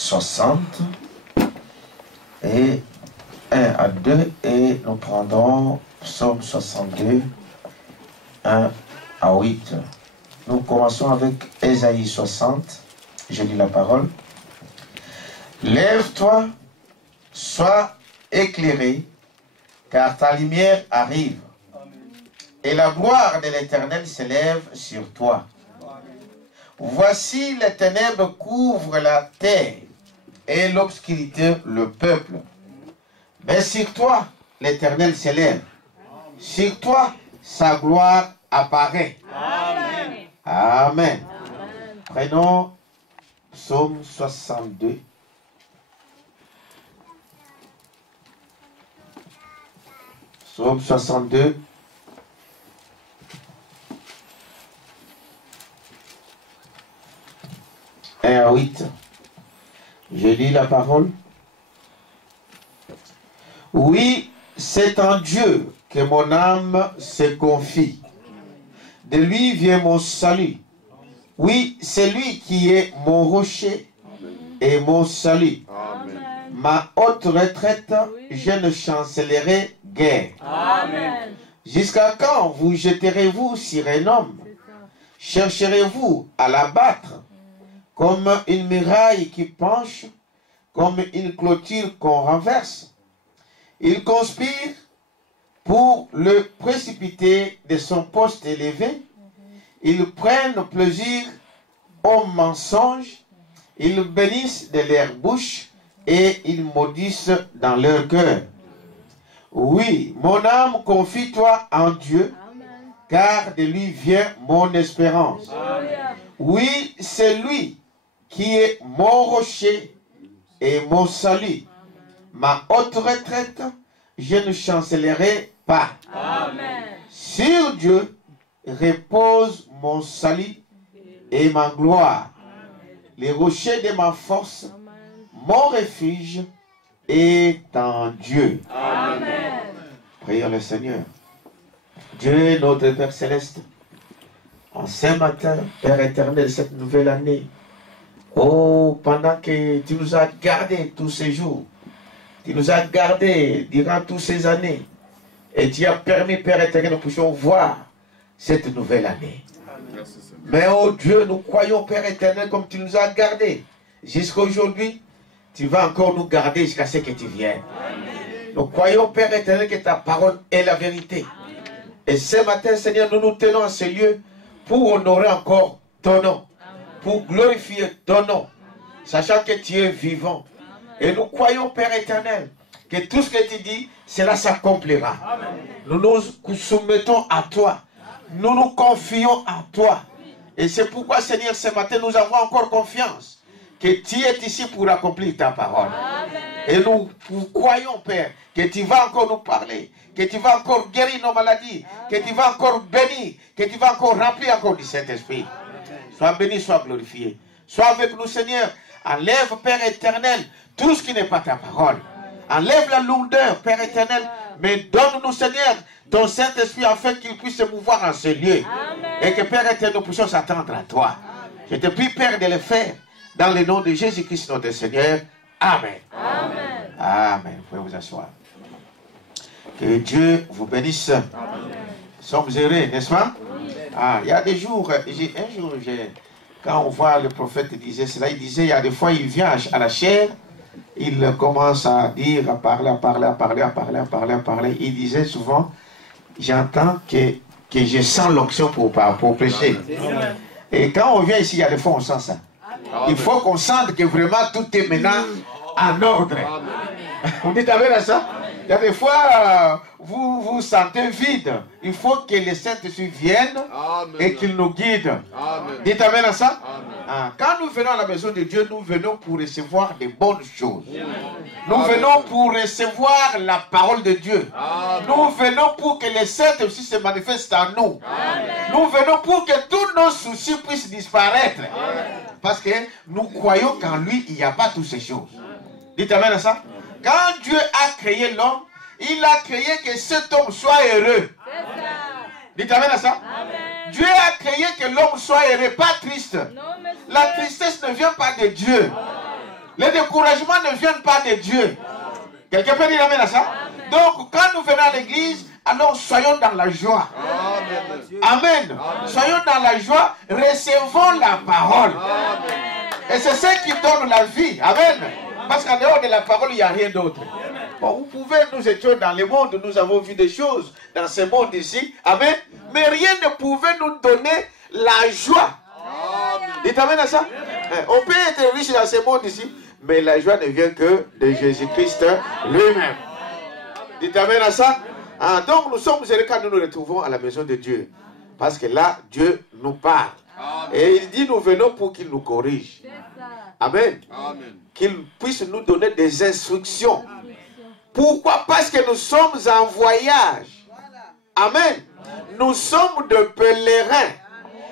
60 et 1 à 2 et nous prendrons Psaume 62, 1 à 8. Nous commençons avec Ésaïe 60. Je lis la parole. Lève-toi, sois éclairé, car ta lumière arrive, et la gloire de l'Éternel s'élève sur toi. Voici les ténèbres couvrent la terre, et l'obscurité le peuple. Mais sur toi, l'Éternel s'élève. Sur toi, sa gloire apparaît. Amen. Amen. Prenons Psaume 62. Psaume 62. À 8. Je lis la parole. Oui, c'est en Dieu que mon âme se confie. De lui vient mon salut. Oui, c'est lui qui est mon rocher et mon salut. Amen. Ma haute retraite, je ne chancellerai guère. Amen. Jusqu'à quand vous jeterez-vous sur un homme? Chercherez-vous à l'abattre? Comme une muraille qui penche, comme une clôture qu'on renverse. Il conspire pour le précipiter de son poste élevé. Ils prennent plaisir au mensonge. Ils bénissent de leur bouche et ils maudissent dans leur cœur. Oui, mon âme, confie-toi en Dieu, car de lui vient mon espérance. Oui, c'est lui qui est mon rocher et mon salut. Ma haute retraite, je ne chancellerai pas. Amen. Sur Dieu repose mon salut et ma gloire. Les rochers de ma force, mon refuge est en Dieu. Amen. Prions le Seigneur. Dieu, notre Père Céleste, en ce matin, Père éternel, cette nouvelle année, oh, pendant que tu nous as gardés tous ces jours, tu nous as gardés durant toutes ces années, et tu as permis, Père éternel, que nous puissions voir cette nouvelle année. Amen. Mais oh Dieu, nous croyons, Père éternel, comme tu nous as gardés jusqu'à aujourd'hui, tu vas encore nous garder jusqu'à ce que tu viennes. Amen. Nous croyons, Père éternel, que ta parole est la vérité. Amen. Et ce matin, Seigneur, nous nous tenons à ce lieu pour honorer encore ton nom, pour glorifier ton nom, sachant que tu es vivant. Et nous croyons, Père éternel, que tout ce que tu dis, cela s'accomplira. Nous nous soumettons à toi. Nous nous confions à toi. Et c'est pourquoi, Seigneur, ce matin, nous avons encore confiance que tu es ici pour accomplir ta parole. Amen. Et nous croyons, Père, que tu vas encore nous parler, que tu vas encore guérir nos maladies, que tu vas encore bénir, que tu vas encore remplir encore du Saint-Esprit. Sois béni, sois glorifié. Sois avec nous, Seigneur. Enlève, Père éternel, tout ce qui n'est pas ta parole. Enlève la lourdeur, Père éternel. Mais donne-nous, Seigneur, ton Saint-Esprit afin qu'il puisse se mouvoir en ce lieu. Amen. Et que, Père éternel, nous puissions s'attendre à toi. Amen. Je te prie, Père, de le faire dans le nom de Jésus-Christ, notre Seigneur. Amen. Amen. Amen. Vous pouvez vous asseoir. Que Dieu vous bénisse. Amen. Nous sommes heureux, n'est-ce pas? Oui. Ah, il y a des jours, quand on voit le prophète disait cela, il disait, il y a des fois, il vient à la chair, il commence à dire, à parler. Il disait souvent, j'entends que je sens l'onction pour prêcher. Amen. Et quand on vient ici, il y a des fois, on sent ça. Amen. Il faut qu'on sente que vraiment tout est maintenant en ordre. Amen. Vous dites amen à ça? Il y a des fois, vous vous sentez vide. Il faut que le Saint-Esprit vienne et qu'il nous guide. Amen. Dites amen à ça? Ah, quand nous venons à la maison de Dieu, nous venons pour recevoir des bonnes choses. Amen. Nous venons pour recevoir la parole de Dieu. Amen. Nous venons pour que le Saint-Esprit se manifeste en nous. Amen. Nous venons pour que tous nos soucis puissent disparaître. Amen. Parce que nous croyons qu'en lui, il n'y a pas toutes ces choses. Dites amen à ça? Quand Dieu a créé l'homme, il a créé que cet homme soit heureux. Dites amen à ça? Amen. Dieu a créé que l'homme soit heureux, pas triste. Non, la tristesse ne vient pas de Dieu. Amen. Les découragements ne viennent pas de Dieu. Quelqu'un peut dire amen à ça? Donc, quand nous venons à l'église, alors soyons dans la joie. Amen. Soyons dans la joie, recevons la parole. Et c'est ce qui donne la vie. Amen. Parce qu'en dehors de la parole, il n'y a rien d'autre. Bon, vous pouvez, nous étions dans le monde, nous avons vu des choses dans ce monde ici. Amen. Mais rien ne pouvait nous donner la joie. Dites amen à ça? On peut être riche dans ce monde ici, mais la joie ne vient que de Jésus-Christ lui-même. Dites amen à ça? Donc nous sommes heureux quand nous nous retrouvons à la maison de Dieu. Parce que là, Dieu nous parle. Et il dit, nous venons pour qu'il nous corrige. Amen. Qu'il puisse nous donner des instructions. Pourquoi? Parce que nous sommes en voyage. Amen. Nous sommes de pèlerins.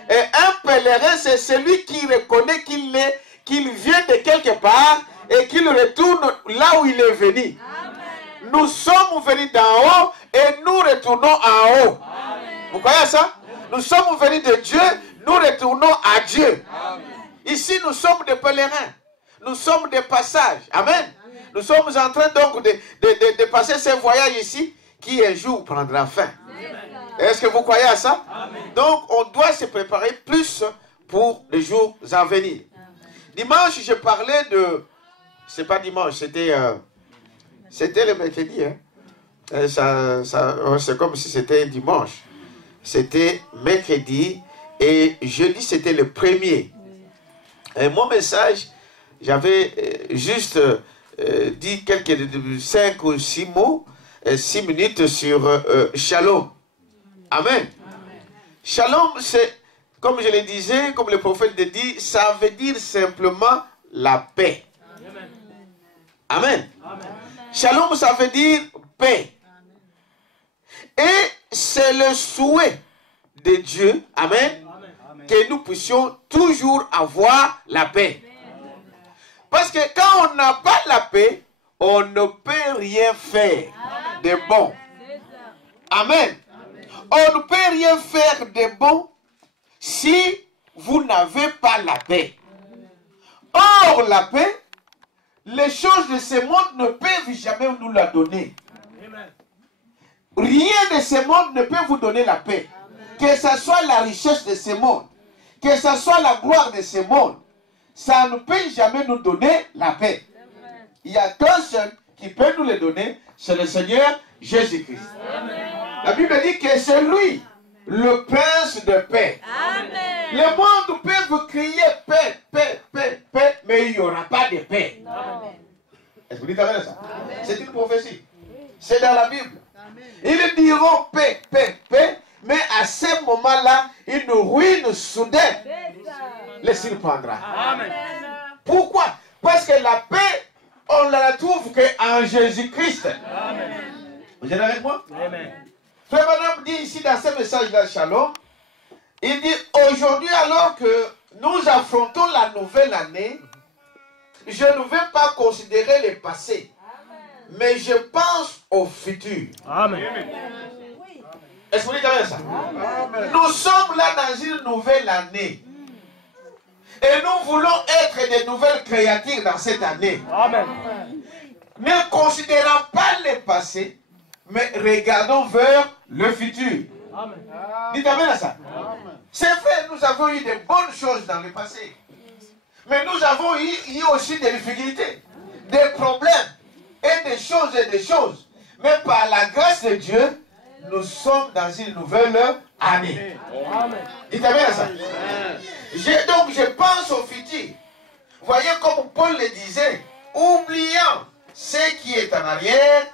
Et un pèlerin, c'est celui qui reconnaît qu'il vient de quelque part et qu'il retourne là où il est venu. Nous sommes venus d'en haut et nous retournons en haut. Vous croyez ça? Nous sommes venus de Dieu, nous retournons à Dieu. Ici, nous sommes des pèlerins. Nous sommes des passages. Amen. Nous sommes en train donc de passer ce voyage ici qui un jour prendra fin. Est-ce que vous croyez à ça? Donc, on doit se préparer plus pour les jours à venir. Dimanche, je parlais de... C'est pas dimanche, c'était le mercredi. Hein? C'est comme si c'était dimanche. C'était mercredi et jeudi, c'était le 1er. Et mon message, j'avais juste dit quelques 5 ou 6 mots, 6 minutes sur Shalom. Amen. Shalom, c'est, comme je le disais, comme le prophète le dit, ça veut dire simplement la paix. Amen. Shalom, ça veut dire paix. Et c'est le souhait de Dieu, amen, que nous puissions toujours avoir la paix. Parce que quand on n'a pas la paix, on ne peut rien faire de bon. Amen. On ne peut rien faire de bon si vous n'avez pas la paix. Or, la paix, les choses de ce monde ne peuvent jamais nous la donner. Rien de ce monde ne peut vous donner la paix. Que ce soit la richesse de ce monde, que ce soit la gloire de ce monde, ça ne peut jamais nous donner la paix. Il y a qu'un seul qui peut nous le donner, c'est le Seigneur Jésus-Christ. La Bible dit que c'est lui, le prince de paix. Amen. Le monde peut vous crier paix, paix, paix, paix, mais il n'y aura pas de paix. Est-ce que vous dites amen ça? C'est une prophétie. C'est dans la Bible. Amen. Ils diront paix, paix, paix, mais à ce moment-là, une ruine soudaine les surprendra. Amen. Pourquoi? Parce que la paix, on ne la trouve qu'en Jésus-Christ. Vous êtes avec moi? Amen. Frère Madame dit ici dans ce message-là, Shalom, il dit aujourd'hui alors que nous affrontons la nouvelle année, je ne vais pas considérer le passé, mais je pense au futur. Amen. Est-ce que vous dites amen ça? Amen. Nous sommes là dans une nouvelle année. Et nous voulons être des nouvelles créatures dans cette année. Amen. Ne considérons pas le passé, mais regardons vers le futur. Amen. Dites amen à ça. C'est vrai, nous avons eu de bonnes choses dans le passé. Mais nous avons eu aussi des difficultés, des problèmes, et des choses. Mais par la grâce de Dieu, nous sommes dans une nouvelle année. Amen. Dites amen à ça. Donc je pense au futur. Voyez comme Paul le disait, oubliant ce qui est en arrière,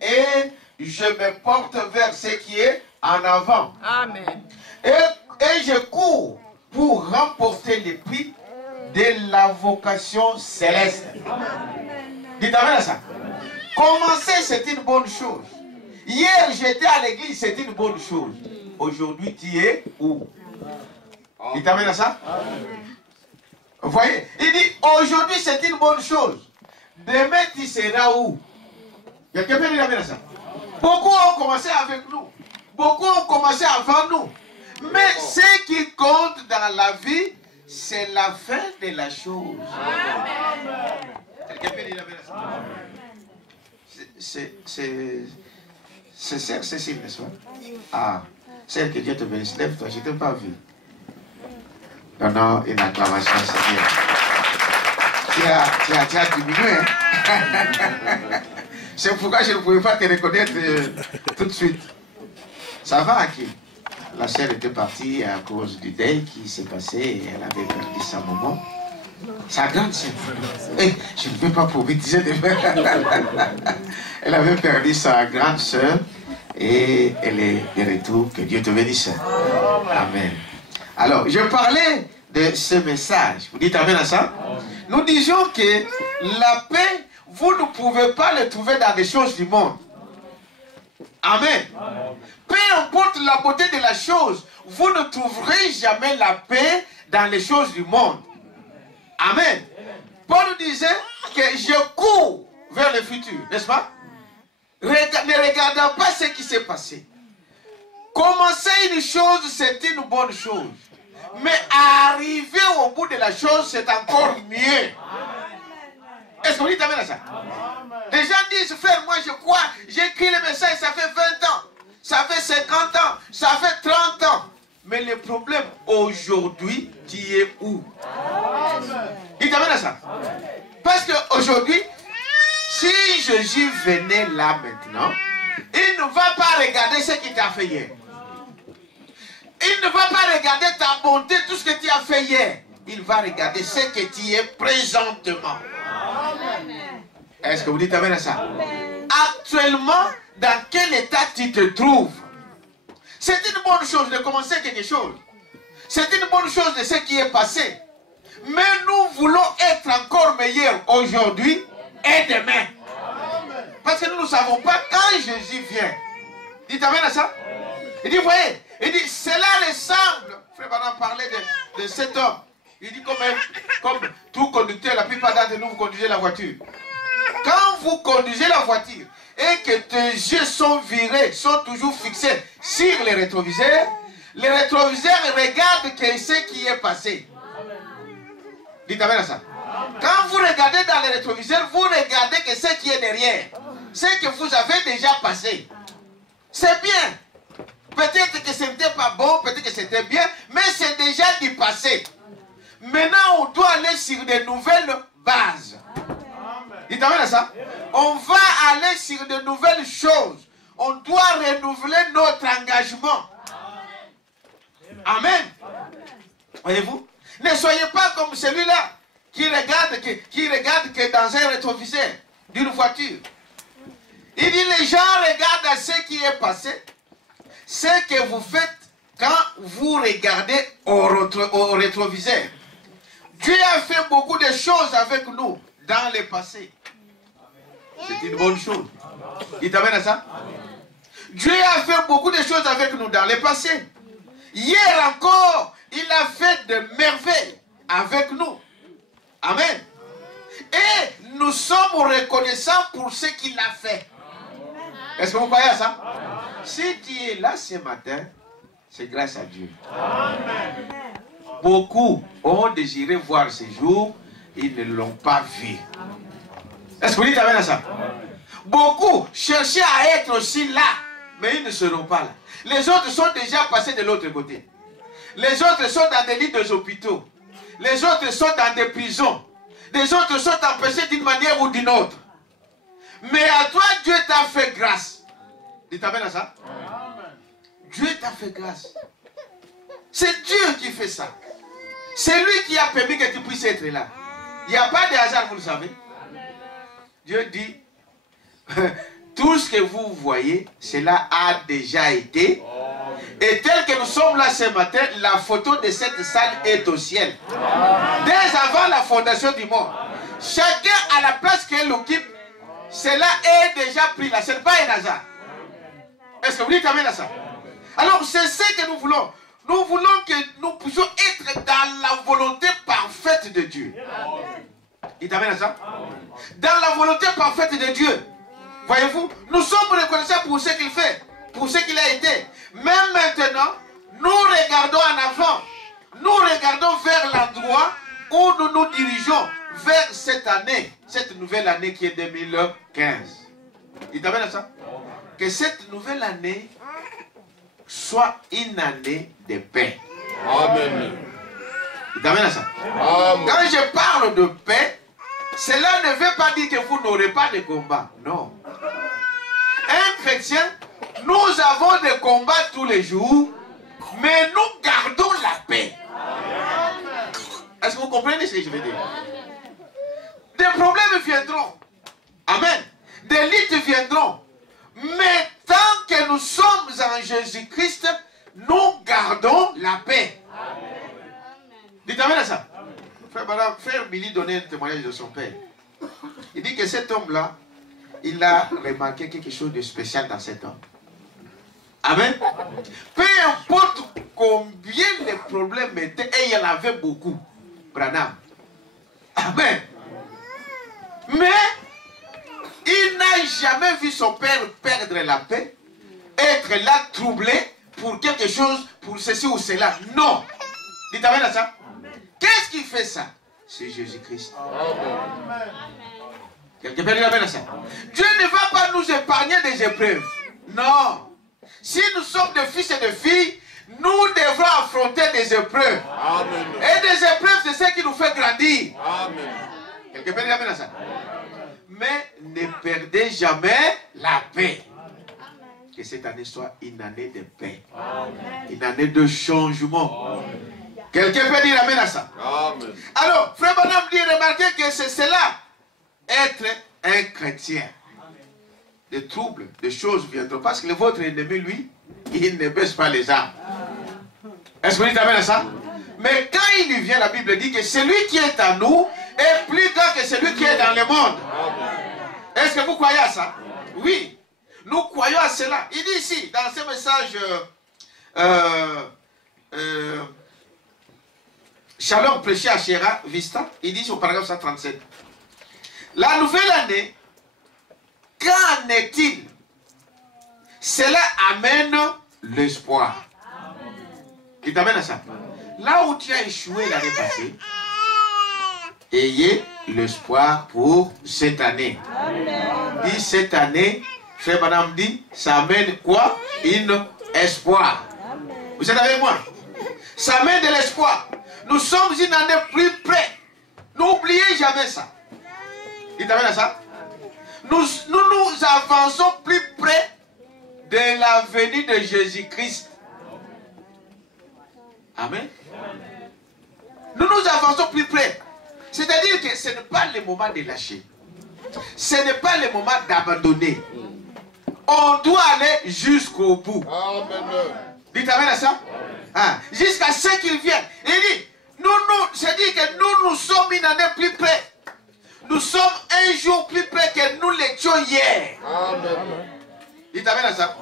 et je me porte vers ce qui est en avant. Amen. Et je cours pour remporter le prix de la vocation céleste. Amen. Dites amen à ça. Commencer, c'est une bonne chose. Hier, j'étais à l'église, c'est une bonne chose. Aujourd'hui, tu es où? Dites amen à ça. Vous voyez? Il dit, aujourd'hui, c'est une bonne chose. Demain, tu seras où? Quelqu'un peut dire amen à ça. Beaucoup ont commencé avec nous. Beaucoup ont commencé avant nous. Mais ce qui compte dans la vie, c'est la fin de la chose. Quelqu'un peut dire la c'est Sœur Cécile, n'est-ce pas? Ah, celle que Dieu te bénisse. Lève-toi, je ne t'ai pas vu. Non, une acclamation, Seigneur. Tu as diminué. Hein? C'est pourquoi je ne pouvais pas te reconnaître tout de suite. Ça va, Aki? La sœur était partie à cause du deuil qui s'est passé. Elle avait perdu sa maman. Sa grande sœur. Je ne peux pas prophétiser de Elle avait perdu sa grande sœur et elle est de retour. Que Dieu te bénisse. Amen. Alors, je parlais de ce message. Vous dites amen à ça? Nous disions que la paix, vous ne pouvez pas le trouver dans les choses du monde. Amen. Peu importe la beauté de la chose, vous ne trouverez jamais la paix dans les choses du monde. Amen. Paul disait que je cours vers le futur, n'est-ce pas? Ne regardons pas ce qui s'est passé. Commencer une chose, c'est une bonne chose. Mais arriver au bout de la chose, c'est encore mieux. Est-ce que vous dites amen à ça? Les gens disent, frère, moi je crois, j'écris le message, ça fait 20 ans, ça fait 50 ans, ça fait 30 ans. Mais le problème, aujourd'hui, tu es où? Dites amen à ça. Parce qu'aujourd'hui, si Jésus venait là maintenant, il ne va pas regarder ce qu'il t'a fait hier. Il ne va pas regarder ta bonté, tout ce que tu as fait hier. Il va regarder ce que tu es présentement. Est-ce que vous dites amen à ça? Actuellement, dans quel état tu te trouves? C'est une bonne chose de commencer quelque chose. C'est une bonne chose de ce qui est passé. Mais nous voulons être encore meilleurs aujourd'hui et demain. Parce que nous ne savons pas quand Jésus vient. Dites amen à ça? Il dit, voyez, il dit, cela ressemble. Frère Bernard parlait de cet homme. Il dit, comme tout conducteur, la plupart d'entre nous, vous conduisez la voiture. Quand vous conduisez la voiture et que tes yeux sont virés, sont toujours fixés sur les rétroviseurs regardent ce qui est passé. Dites amen à ça. Quand vous regardez dans les rétroviseurs, vous regardez que ce qui est derrière, ce que vous avez déjà passé. C'est bien. Peut-être que ce n'était pas bon, peut-être que c'était bien, mais c'est déjà du passé. Maintenant, on doit aller sur de nouvelles bases. Dites amen à ça. On va aller sur de nouvelles choses. On doit renouveler notre engagement. Amen. Voyez-vous? Ne soyez pas comme celui-là qui regarde que dans un rétroviseur d'une voiture. Il dit, les gens regardent à ce qui est passé, ce que vous faites quand vous regardez au rétroviseur. Dieu a fait beaucoup de choses avec nous dans le passé. C'est une bonne chose. Il t'amène à ça? Dieu a fait beaucoup de choses avec nous dans le passé. Hier encore, il a fait de merveilles avec nous. Amen. Et nous sommes reconnaissants pour ce qu'il a fait. Est-ce que vous croyez à ça? Si tu es là ce matin, c'est grâce à Dieu. Amen. Beaucoup ont désiré voir ce jour, ils ne l'ont pas vu. Est-ce que vous dites amen à ça? Beaucoup cherchaient à être aussi là, mais ils ne seront pas là. Les autres sont déjà passés de l'autre côté. Les autres sont dans des lits des hôpitaux. Les autres sont dans des prisons. Les autres sont empêchés d'une manière ou d'une autre. Mais à toi, Dieu t'a fait grâce. Dites amen à ça? Amen. Dieu t'a fait grâce. C'est Dieu qui fait ça. C'est lui qui a permis que tu puisses être là. Il n'y a pas de hasard, vous le savez. Dieu dit, tout ce que vous voyez, cela a déjà été. Et tel que nous sommes là ce matin, la photo de cette salle est au ciel. Dès avant la fondation du monde. Chacun à la place qu'elle occupe, cela est déjà pris là. Ce n'est pas un hasard. Est-ce que vous dites amen à ça? Alors c'est ce que nous voulons. Nous voulons que nous puissions être dans la volonté parfaite de Dieu. Il t'amène à ça? Dans la volonté parfaite de Dieu. Voyez-vous, nous sommes reconnaissants pour ce qu'il fait, pour ce qu'il a été. Même maintenant, nous regardons en avant. nous regardons vers l'endroit où nous nous dirigeons vers cette année, cette nouvelle année qui est 2015. Il t'amène à ça? Que cette nouvelle année soit une année de paix. Amen. Il t'amène à ça? Amen. Quand je parle de paix, cela ne veut pas dire que vous n'aurez pas de combat. Non. Un chrétien, nous avons des combats tous les jours, mais nous gardons la paix. Est-ce que vous comprenez ce que je veux dire? Des problèmes viendront. Amen. Des luttes viendront. Mais tant que nous sommes en Jésus-Christ, nous gardons la paix. Dites amen à ça. Frère Billy donnait un témoignage de son père. Il dit que cet homme-là, il a remarqué quelque chose de spécial dans cet homme. Amen. Peu importe combien de problèmes étaient, et il y en avait beaucoup. Branham. Amen. Mais il n'a jamais vu son père perdre la paix, être là troublé pour quelque chose, pour ceci ou cela. Non. Dites amen à ça. Qu'est-ce qui fait ça? C'est Jésus-Christ. Quelqu'un peut dire amen à ça. Dieu ne va pas nous épargner des épreuves. Non. Si nous sommes des fils et des filles, nous devrons affronter des épreuves. Amen. Et des épreuves, c'est ce qui nous fait grandir. Amen. Quelqu'un peut dire amen à ça. Mais ne perdez jamais la paix. Que cette année soit une année de paix. Une année de changement. Quelqu'un peut dire amen à ça. Amen. Alors, frère Branham dit, remarquez que c'est cela, être un chrétien. Des troubles, des choses viendront. Parce que votre ennemi, lui, il ne baisse pas les armes. Est-ce que vous dites amen à ça? Mais quand il vient, la Bible dit que celui qui est en nous est plus grand que celui qui est dans le monde. Est-ce que vous croyez à ça? Oui. Nous croyons à cela. Il dit ici, dans ce message, Shalom prêché à Shera Vista, il dit au paragraphe 137. La nouvelle année, qu'en est-il? Cela amène l'espoir. Il t'amène à ça. Là où tu as échoué l'année passée, ayez l'espoir pour cette année. Dit cette année, frère madame dit, ça amène quoi? Un espoir. Vous êtes avec moi? Ça amène de l'espoir. Nous sommes une année plus près. N'oubliez jamais ça. Il t'amène à ça? Nous avançons plus près de la venue de Jésus-Christ. Amen. Nous avançons plus près. C'est-à-dire que ce n'est pas le moment de lâcher. Ce n'est pas le moment d'abandonner. On doit aller jusqu'au bout. Amen. Dites amen à ça? Ah, jusqu'à ce qu'il vienne. Il dit, c'est-à-dire que nous sommes une année plus près. Nous sommes un jour plus près que nous l'étions hier. Amen. Dites amen à ça?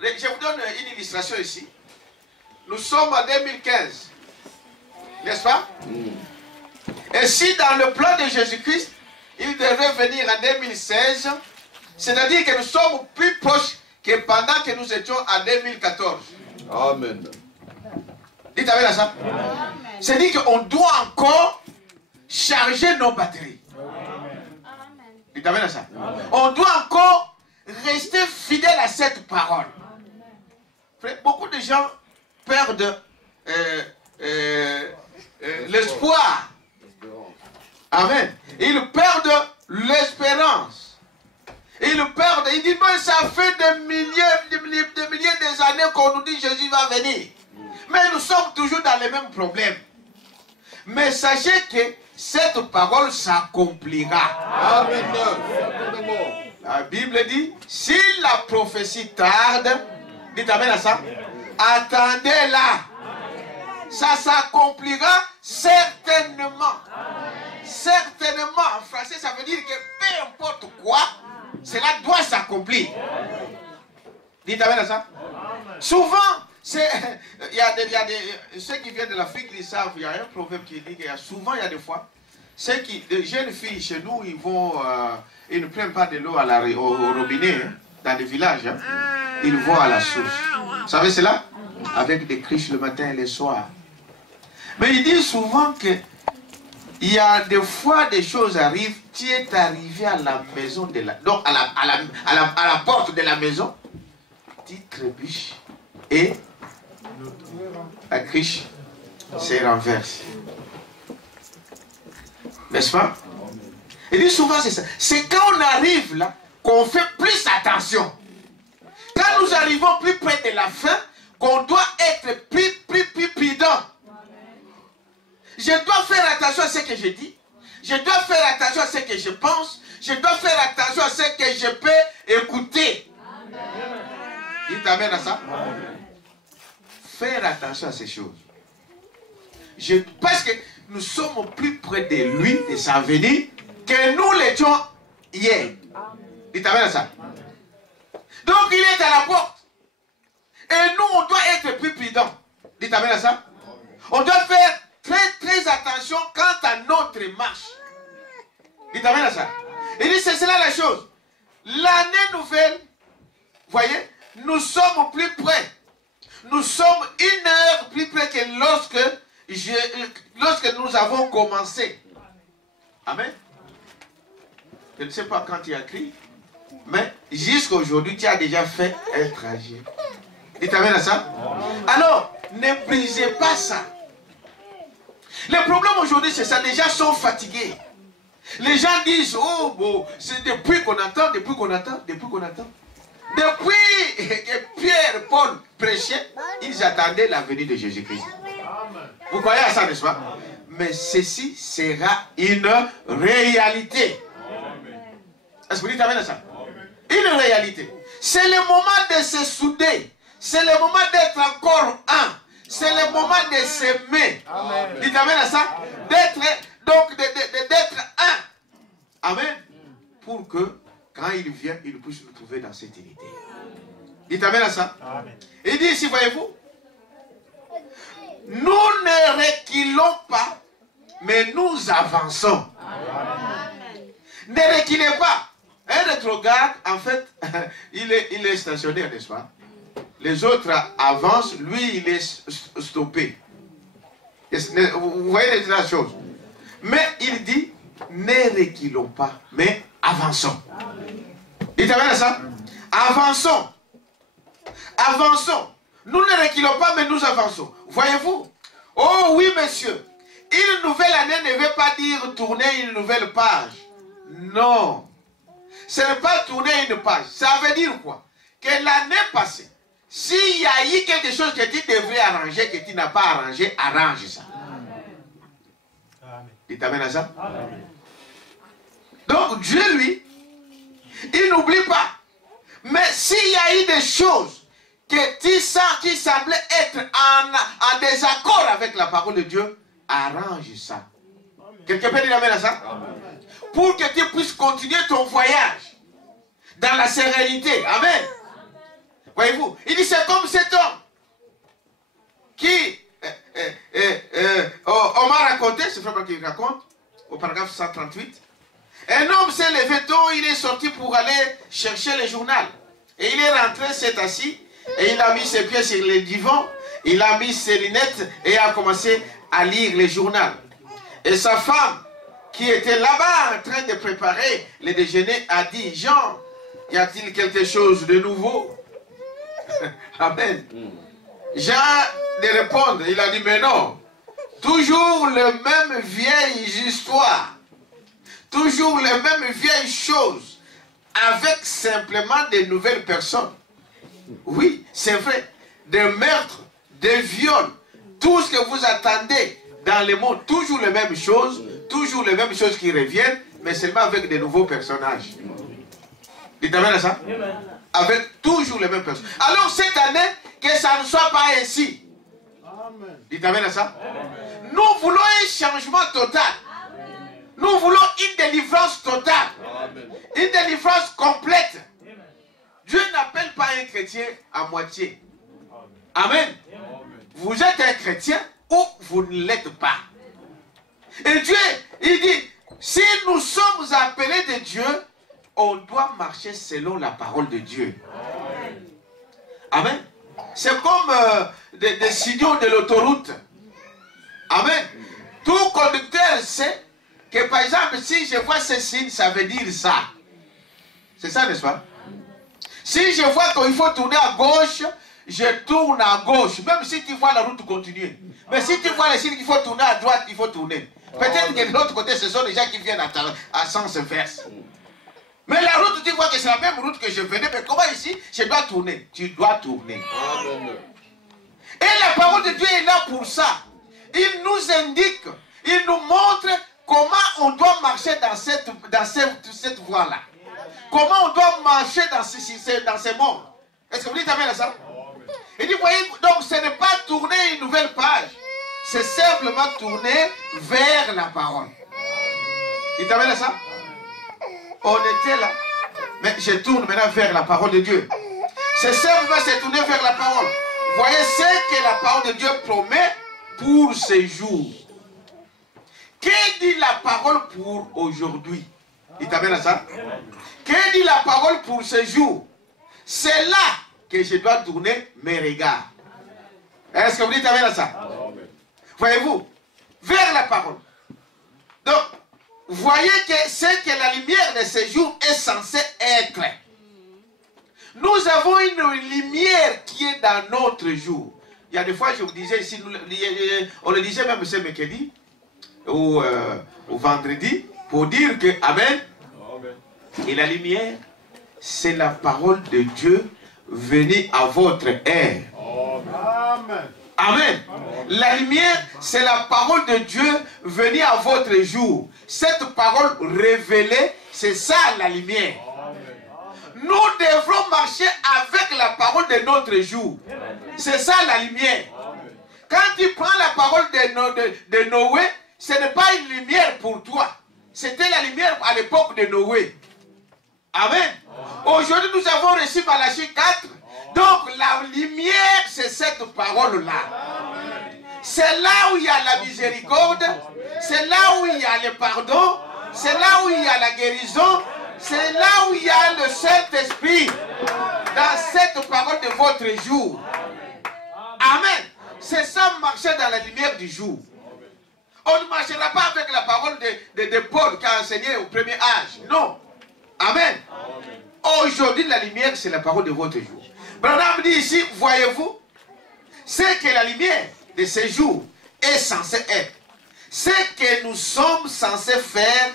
Je vous donne une illustration ici. Nous sommes en 2015. N'est-ce pas? Et si dans le plan de Jésus-Christ, il devrait venir en 2016, c'est-à-dire que nous sommes plus proches que pendant que nous étions en 2014. Amen. Dites amen à ça? C'est-à-dire qu'on doit encore charger nos batteries. Dites amen à ça? On doit encore rester fidèle à cette parole. Beaucoup de gens perdent l'espoir. Amen. Ils perdent l'espérance. Ils perdent. Ils disent, mais ça fait des milliers d'années qu'on nous dit Jésus va venir. Mais nous sommes toujours dans les mêmes problèmes. Mais sachez que cette parole s'accomplira. Amen. La Bible dit, si la prophétie tarde, dites amen à ça, attendez-la. Ça s'accomplira certainement. Certainement, en français, ça veut dire que peu importe quoi, cela doit s'accomplir. Dites amen à ça. Souvent, ceux qui viennent de l'Afrique, ils savent, il y a un proverbe qui dit qu'il y a souvent, il y a des fois, des jeunes filles chez nous, ils ne prennent pas de l'eau au robinet, hein, dans les villages. Hein. Ils vont à la source. Vous savez cela? avec des criches le matin et le soir. Mais il dit souvent que il y a des fois des choses arrivent. Tu es arrivé à la maison de la... Donc à la porte de la maison. Tu trébuches et la criche se renverse. N'est-ce pas? Il dit souvent c'est ça. C'est quand on arrive là qu'on fait plus attention. Quand nous arrivons plus près de la fin, qu'on doit être plus prudent. Je dois faire attention à ce que je dis. Je dois faire attention à ce que je pense. Je dois faire attention à ce que je peux écouter. Il t'amène à ça? Faire attention à ces choses. Parce que nous sommes plus près de lui, de sa venue, que nous l'étions hier. Il t'amène à ça? Donc il est à la porte. Et nous, on doit être plus prudents. Il t'amène à ça? On doit faire très attention quant à notre marche. Il t'amène à ça? Il dit, c'est cela la chose. L'année nouvelle, voyez, nous sommes plus près. Nous sommes 1 heure plus près que lorsque nous avons commencé. Amen. Je ne sais pas quand tu as écrit, mais jusqu'à aujourd'hui, tu as déjà fait un trajet. Il t'amène à ça? Alors, ne brisez pas ça. Le problème aujourd'hui, c'est ça. Les gens sont fatigués. Les gens disent, oh, bon, c'est depuis qu'on attend. Depuis que Pierre, Paul prêchaient, ils attendaient la venue de Jésus-Christ. Vous croyez à ça, n'est-ce pas? Mais ceci sera une réalité. Est-ce que vous dites amen à ça? Une réalité. C'est le moment de se souder. C'est le moment d'être encore un. C'est le moment de s'aimer. Dites amen à ça? D'être un. Amen. Pour que, quand il vient, il puisse nous trouver dans cette unité. Dites amen à ça? Amen. Il dit ici, voyez-vous, nous ne reculons pas, mais nous avançons. Amen. Ne reculez pas. Un rétrograde, en fait, il est stationnaire, n'est-ce pas? Les autres avancent, lui, il est stoppé. Vous voyez la chose. Mais il dit, ne reculons pas, mais avançons. Il t'amène à ça? Avançons. Avançons. Nous ne reculons pas, mais nous avançons. Voyez-vous? Oh oui, monsieur. Une nouvelle année ne veut pas dire tourner une nouvelle page. Non. Ce n'est pas tourner une page. Ça veut dire quoi? Que l'année passée, s'il y a eu quelque chose que tu devrais arranger, que tu n'as pas arrangé, arrange ça. Il t'amène à ça? Amen. Donc Dieu, lui, il n'oublie pas. Mais s'il y a eu des choses que tu sens qui semblaient être en désaccord avec la parole de Dieu, arrange ça. Quelqu'un peut dire amen à ça? Amen. Pour que tu puisses continuer ton voyage dans la sérénité. Amen. Voyez-vous, il dit c'est comme cet homme qui, on m'a raconté, c'est Frère qui raconte, au paragraphe 138, un homme s'est levé tôt, il est sorti pour aller chercher le journal. Et il est rentré, s'est assis, et il a mis ses pieds sur le divan, il a mis ses lunettes et a commencé à lire le journal. Et sa femme, qui était là-bas en train de préparer le déjeuner, a dit, Jean, y a-t-il quelque chose de nouveau? Amen. Jean de répondre, il a dit, mais non, toujours les mêmes vieilles histoires, toujours les mêmes vieilles choses, avec simplement de nouvelles personnes. Oui, c'est vrai, des meurtres, des viols, tout ce que vous attendez dans le monde, toujours les mêmes choses qui reviennent, mais seulement avec de nouveaux personnages. Dites amen à ça? Avec toujours les mêmes personnes. Alors cette année, que ça ne soit pas ainsi. Dites amen à ça? Nous voulons un changement total. Nous voulons une délivrance totale. Une délivrance complète. Dieu n'appelle pas un chrétien à moitié. Amen. Vous êtes un chrétien ou vous ne l'êtes pas. Et Dieu, il dit, si nous sommes appelés de Dieu, on doit marcher selon la parole de Dieu. Amen. C'est comme des signaux de l'autoroute. Amen. Tout conducteur sait que, par exemple, si je vois ce signe, ça veut dire ça. C'est ça, n'est-ce pas? Si je vois qu'il faut tourner à gauche, je tourne à gauche. Même si tu vois la route continuer. Mais si tu vois le signe qu'il faut tourner à droite, il faut tourner. Peut-être que de l'autre côté, ce sont les gens qui viennent à sens inverse. Mais la route, tu vois que c'est la même route que je venais. Mais comment ici, je dois tourner? Tu dois tourner. Amen. Et la parole de Dieu est là pour ça. Il nous indique, il nous montre comment on doit marcher dans cette voie-là. Comment on doit marcher dans ces mondes. Est-ce que vous dites amen à ça? Il dit, voyez, donc ce n'est pas tourner une nouvelle page. C'est simplement tourner vers la parole. Il t'amène à ça? On était là. Mais je tourne maintenant vers la parole de Dieu. C'est simplement se tourner vers la parole. Voyez ce que la parole de Dieu promet pour ces jours. Que dit la parole pour aujourd'hui? Il t'amène à ça? Que dit la parole pour ces jours? C'est là que je dois tourner mes regards. Est-ce que vous dites amen à ça? Voyez-vous? Vers la parole. Donc, voyez que c'est que la lumière de ces jours est censée être. Nous avons une lumière qui est dans notre jour. Il y a des fois, je vous disais ici, on le disait même ce mercredi ou vendredi, pour dire que, amen, et la lumière, c'est la parole de Dieu venue à votre ère. Amen. Amen. La lumière, c'est la parole de Dieu venue à votre jour. Cette parole révélée, c'est ça la lumière. Nous devrons marcher avec la parole de notre jour. C'est ça la lumière. Quand tu prends la parole de Noé, ce n'est pas une lumière pour toi. C'était la lumière à l'époque de Noé. Amen. Aujourd'hui, nous avons reçu Malachie 4. Donc, la lumière, c'est cette parole-là. C'est là où il y a la miséricorde. C'est là où il y a le pardon. C'est là où il y a la guérison. C'est là où il y a le Saint-Esprit. Dans cette parole de votre jour. Amen. C'est ça, marcher dans la lumière du jour. On ne marchera pas avec la parole de Paul qui a enseigné au premier âge. Non. Amen. Aujourd'hui, la lumière, c'est la parole de votre jour. Branham dit ici, voyez-vous, c'est que la lumière de ces jours est censée être. Ce que nous sommes censés faire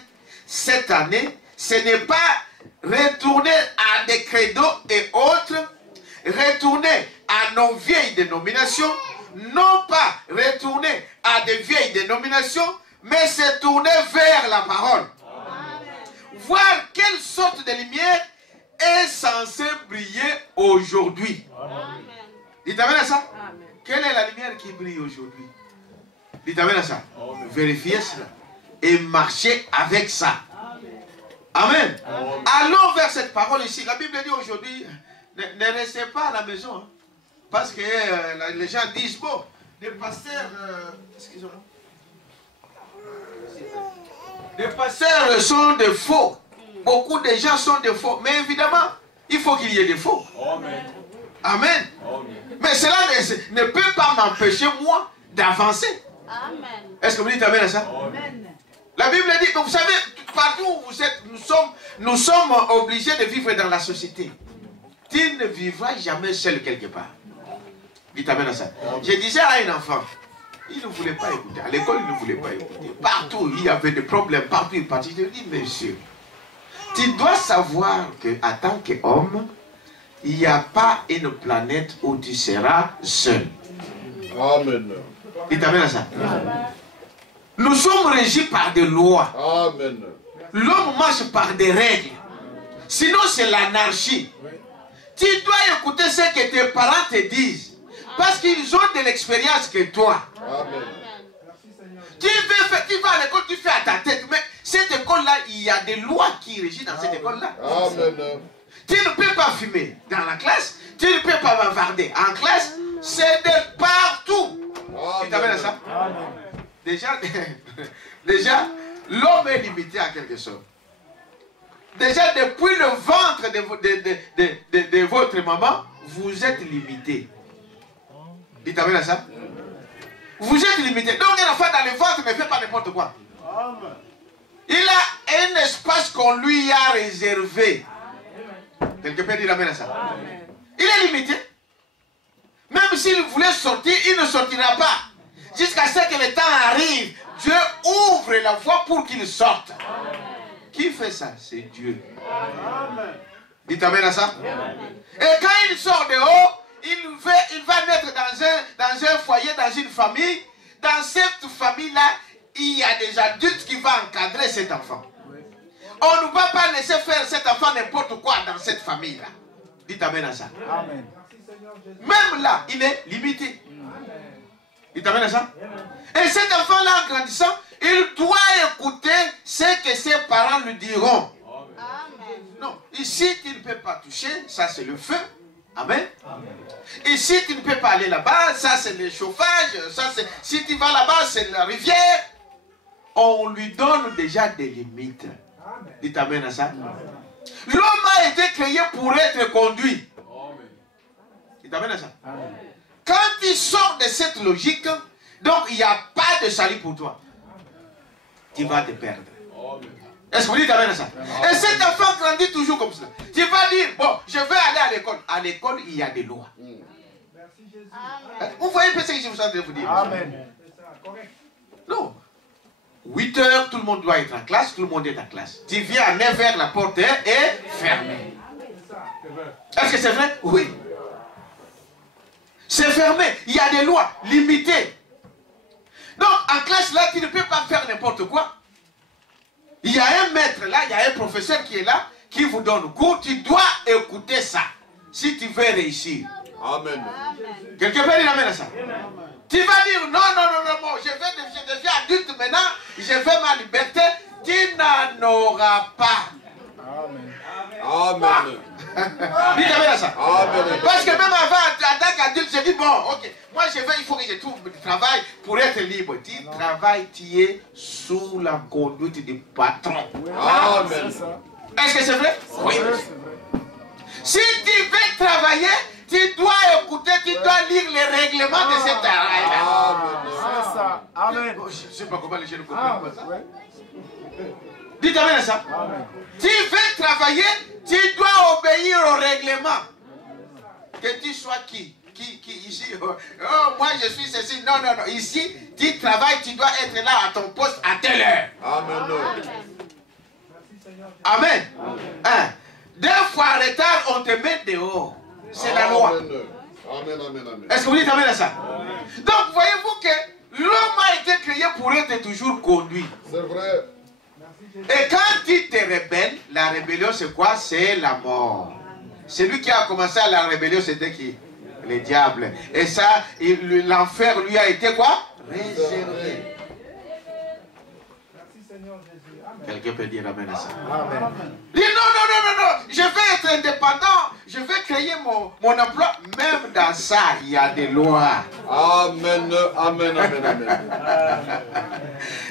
cette année, ce n'est pas retourner à des credos et autres, retourner à nos vieilles dénominations, non pas retourner à des vieilles dénominations, mais se tourner vers la parole. Voir quelle sorte de lumière est censée briller aujourd'hui. Dites amen à ça. Amen. Quelle est la lumière qui brille aujourd'hui? Dites amen à ça. Amen. Vérifiez cela et marchez avec ça. Amen. Amen. Allons vers cette parole ici. La Bible dit aujourd'hui, ne restez pas à la maison. Hein, parce que les gens disent, bon, des pasteurs, excusez-moi, des pasteurs sont des faux. Beaucoup de gens sont des faux. Mais évidemment, il faut qu'il y ait des faux. Amen. Amen. Amen. Mais cela ne peut pas m'empêcher, moi, d'avancer. Est-ce que vous dites amen à ça? Amen. La Bible dit, vous savez, partout où vous êtes, nous sommes obligés de vivre dans la société. Tu ne vivras jamais seul quelque part. Dites amen à ça. Amen. Je disais à un enfant, il ne voulait pas écouter. À l'école, il ne voulait pas écouter. Partout, il y avait des problèmes. Partout, il partait. Je lui dis, monsieur, tu dois savoir qu'en tant qu'homme, il n'y a pas une planète où tu seras seul. Amen. Dites amen à ça. Amen. Nous sommes régis par des lois. Amen. L'homme marche par des règles. Sinon, c'est l'anarchie. Tu dois écouter ce que tes parents te disent. Parce qu'ils ont de l'expérience que toi. Amen. Tu vas à l'école, tu fais à ta tête. Mais cette école-là, il y a des lois qui régissent dans cette école-là. Amen. Tu ne peux pas fumer dans la classe. Tu ne peux pas bavarder en classe. C'est de partout. Tu t'amènes à ça? Amen. Déjà, l'homme est limité à quelque chose. Déjà, depuis le ventre de votre maman, vous êtes limité. Dites amen à ça. Vous êtes limité. Donc un enfant dans le ventre ne fait pas n'importe quoi. Il a un espace qu'on lui a réservé. Quelqu'un peut dire amen à ça. Il est limité. Même s'il voulait sortir, il ne sortira pas. Jusqu'à ce que le temps arrive, Dieu ouvre la voie pour qu'il sorte. Qui fait ça? C'est Dieu. Dites amen à ça. Et quand il sort de haut, il va naître dans un foyer, dans une famille. Dans cette famille-là, il y a des adultes qui vont encadrer cet enfant. On ne va pas laisser faire cet enfant n'importe quoi dans cette famille-là. Dites amen à ça. Amen. Même là, il est limité. Dites amen à ça. Et cet enfant-là, en grandissant, il doit écouter ce que ses parents lui diront. Non, ici, tu ne peux pas toucher, ça c'est le feu. Amen. Ici, tu ne peux pas aller là-bas, ça c'est le chauffage, ça c'est... Si tu vas là-bas, c'est la rivière. On lui donne déjà des limites. Dites amen à ça. L'homme a été créé pour être conduit. Dites amen à ça. Quand il sort de cette logique, donc il n'y a pas de salut pour toi. Tu vas te perdre. Est-ce que vous dites amen à ça? Et cet enfant grandit toujours comme ça. Tu vas dire, bon, je vais aller à l'école. À l'école, il y a des lois. Vous voyez ce que je vous en train de vous dire? Amen. Non. 8 heures, tout le monde doit être en classe, tout le monde est en classe. Tu viens à 9 heures, la porte est fermée. Est-ce que c'est vrai? Oui. C'est fermé. Il y a des lois limitées. Donc, en classe, là, tu ne peux pas faire n'importe quoi. Il y a un maître là, il y a un professeur qui est là, qui vous donne cours. Tu dois écouter ça, si tu veux réussir. Amen. Quelqu'un peut dire amen à ça? Tu vas dire, non, je deviens adulte maintenant, je veux ma liberté. Tu n'en auras pas. Amen. Dites amen à ça. Amen. Parce que même avant, en tant qu'adulte, j'ai dit, bon, ok, moi il faut que je trouve du travail pour être libre. Tu travailles, tu es sous la conduite du patron. Amen. Est-ce que c'est vrai? Oui. Si tu veux travailler, tu dois écouter, tu dois lire les règlements de ce travail-là. C'est ça. Amen. Je ne sais pas comment les gens comprennent ça. Dites amen à ça. Tu veux travailler, tu dois obéir au règlement. Que tu sois qui ici, oh, moi je suis ceci. Non. Ici, tu travailles, tu dois être là à ton poste à telle heure. Amen. Hein? 2 fois en retard, on te met dehors. C'est la loi. Amen. Est-ce que vous dites amen à ça? Donc, voyez-vous que l'homme a été créé pour être toujours conduit. C'est vrai. Et quand tu te rebelles, la rébellion c'est quoi? C'est la mort. Celui qui a commencé à la rébellion, c'était qui? Le diable. Et ça, l'enfer lui a été quoi? Réservé. Quelqu'un peut dire amen à ça. Dis non, je vais être indépendant, je vais créer mon emploi. Même dans ça, il y a des lois. Amen.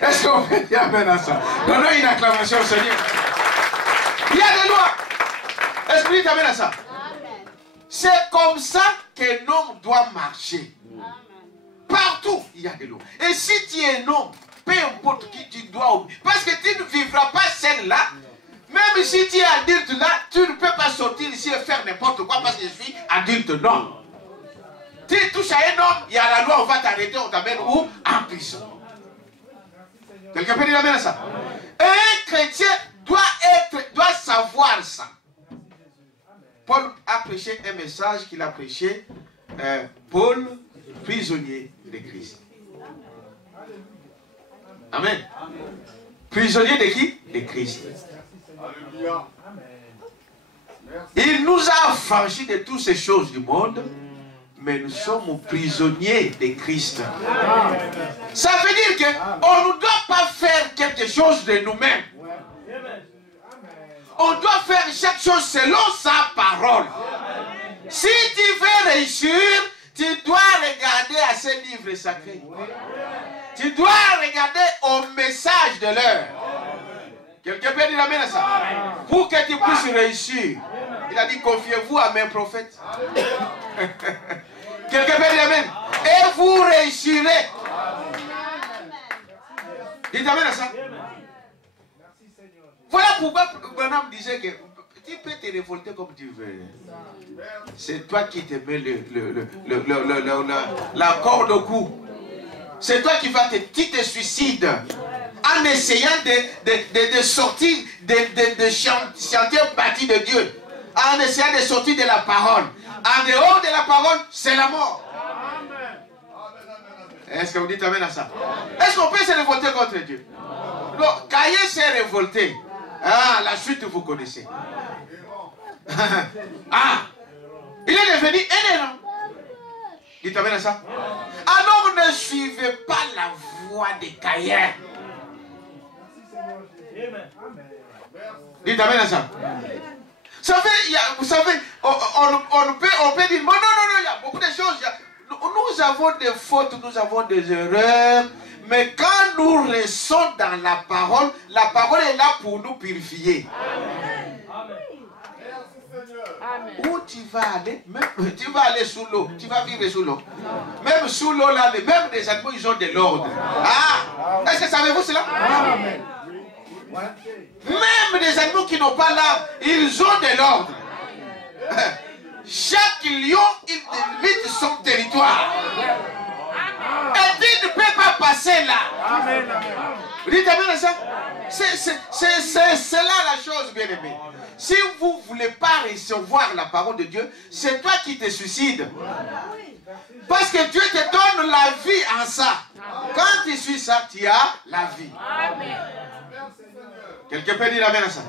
Est-ce qu'on peut dire amen à ça? Donnons une acclamation au Seigneur. Il y a des lois. Est-ce que vous dites amen à ça? C'est comme ça qu'un homme doit marcher. Partout, il y a des lois. Et si tu es un homme, peu importe qui tu dois oublier. Parce que tu ne vivras pas celle-là. Même si tu es adulte là, tu ne peux pas sortir ici et faire n'importe quoi parce que je suis adulte. Non. Tu touches à un homme, il y a la loi, on va t'arrêter, on t'amène où? En prison. Quelqu'un peut dire amen à ça? Un chrétien doit savoir ça. Paul a prêché un message qu'il a prêché. Paul, prisonnier de Christ. Amen. Prisonnier de qui? De Christ. Alléluia. Il nous a affranchis de toutes ces choses du monde, mais nous sommes prisonniers de Christ. Ça veut dire qu'on ne doit pas faire quelque chose de nous-mêmes. On doit faire chaque chose selon sa parole. Si tu veux réussir, tu dois regarder à ce livre sacré. Tu dois regarder au message de l'heure. Quelqu'un peut dire amen à ça? Pour que tu puisses réussir. Il a dit, confiez-vous à mes prophètes. Quelqu'un peut dire amen? et vous réussirez. Dites amen à ça. Voilà pourquoi Branham disait que tu peux te révolter comme tu veux. C'est toi qui te mets la corde au cou. C'est toi qui vas tu te suicides en essayant de sortir, de chanter une partie de Dieu. En essayant de sortir de la parole. En dehors de la parole, c'est la mort. Est-ce que vous dites amen à ça? Est-ce qu'on peut se révolter contre Dieu? Non, Caïn s'est révolté. Ah, la suite vous connaissez. Ah, il est devenu un héros. Dites amen à ça. Alors ne suivez pas la voie de Caïn. Dites amen à ça. Vous savez, on peut dire, non, il y a beaucoup de choses. Nous avons des fautes, nous avons des erreurs. Mais quand nous restons dans la parole est là pour nous purifier. Amen. Où tu vas aller, même, tu vas aller sous l'eau, tu vas vivre sous l'eau. Même sous l'eau, là, même des animaux, ils ont de l'ordre. Ah, est-ce que savez-vous cela? Amen. Même des animaux qui n'ont pas l'âme, ils ont de l'ordre. Chaque lion, il délimite son territoire. Et tu ne peux pas passer là. Amen. Vous dites amen à ça? C'est là la chose, bien aimé. Si vous ne voulez pas recevoir la parole de Dieu, c'est toi qui te suicides. Parce que Dieu te donne la vie en ça. Quand tu suis ça, tu as la vie. Quelqu'un peut dire amen à ça?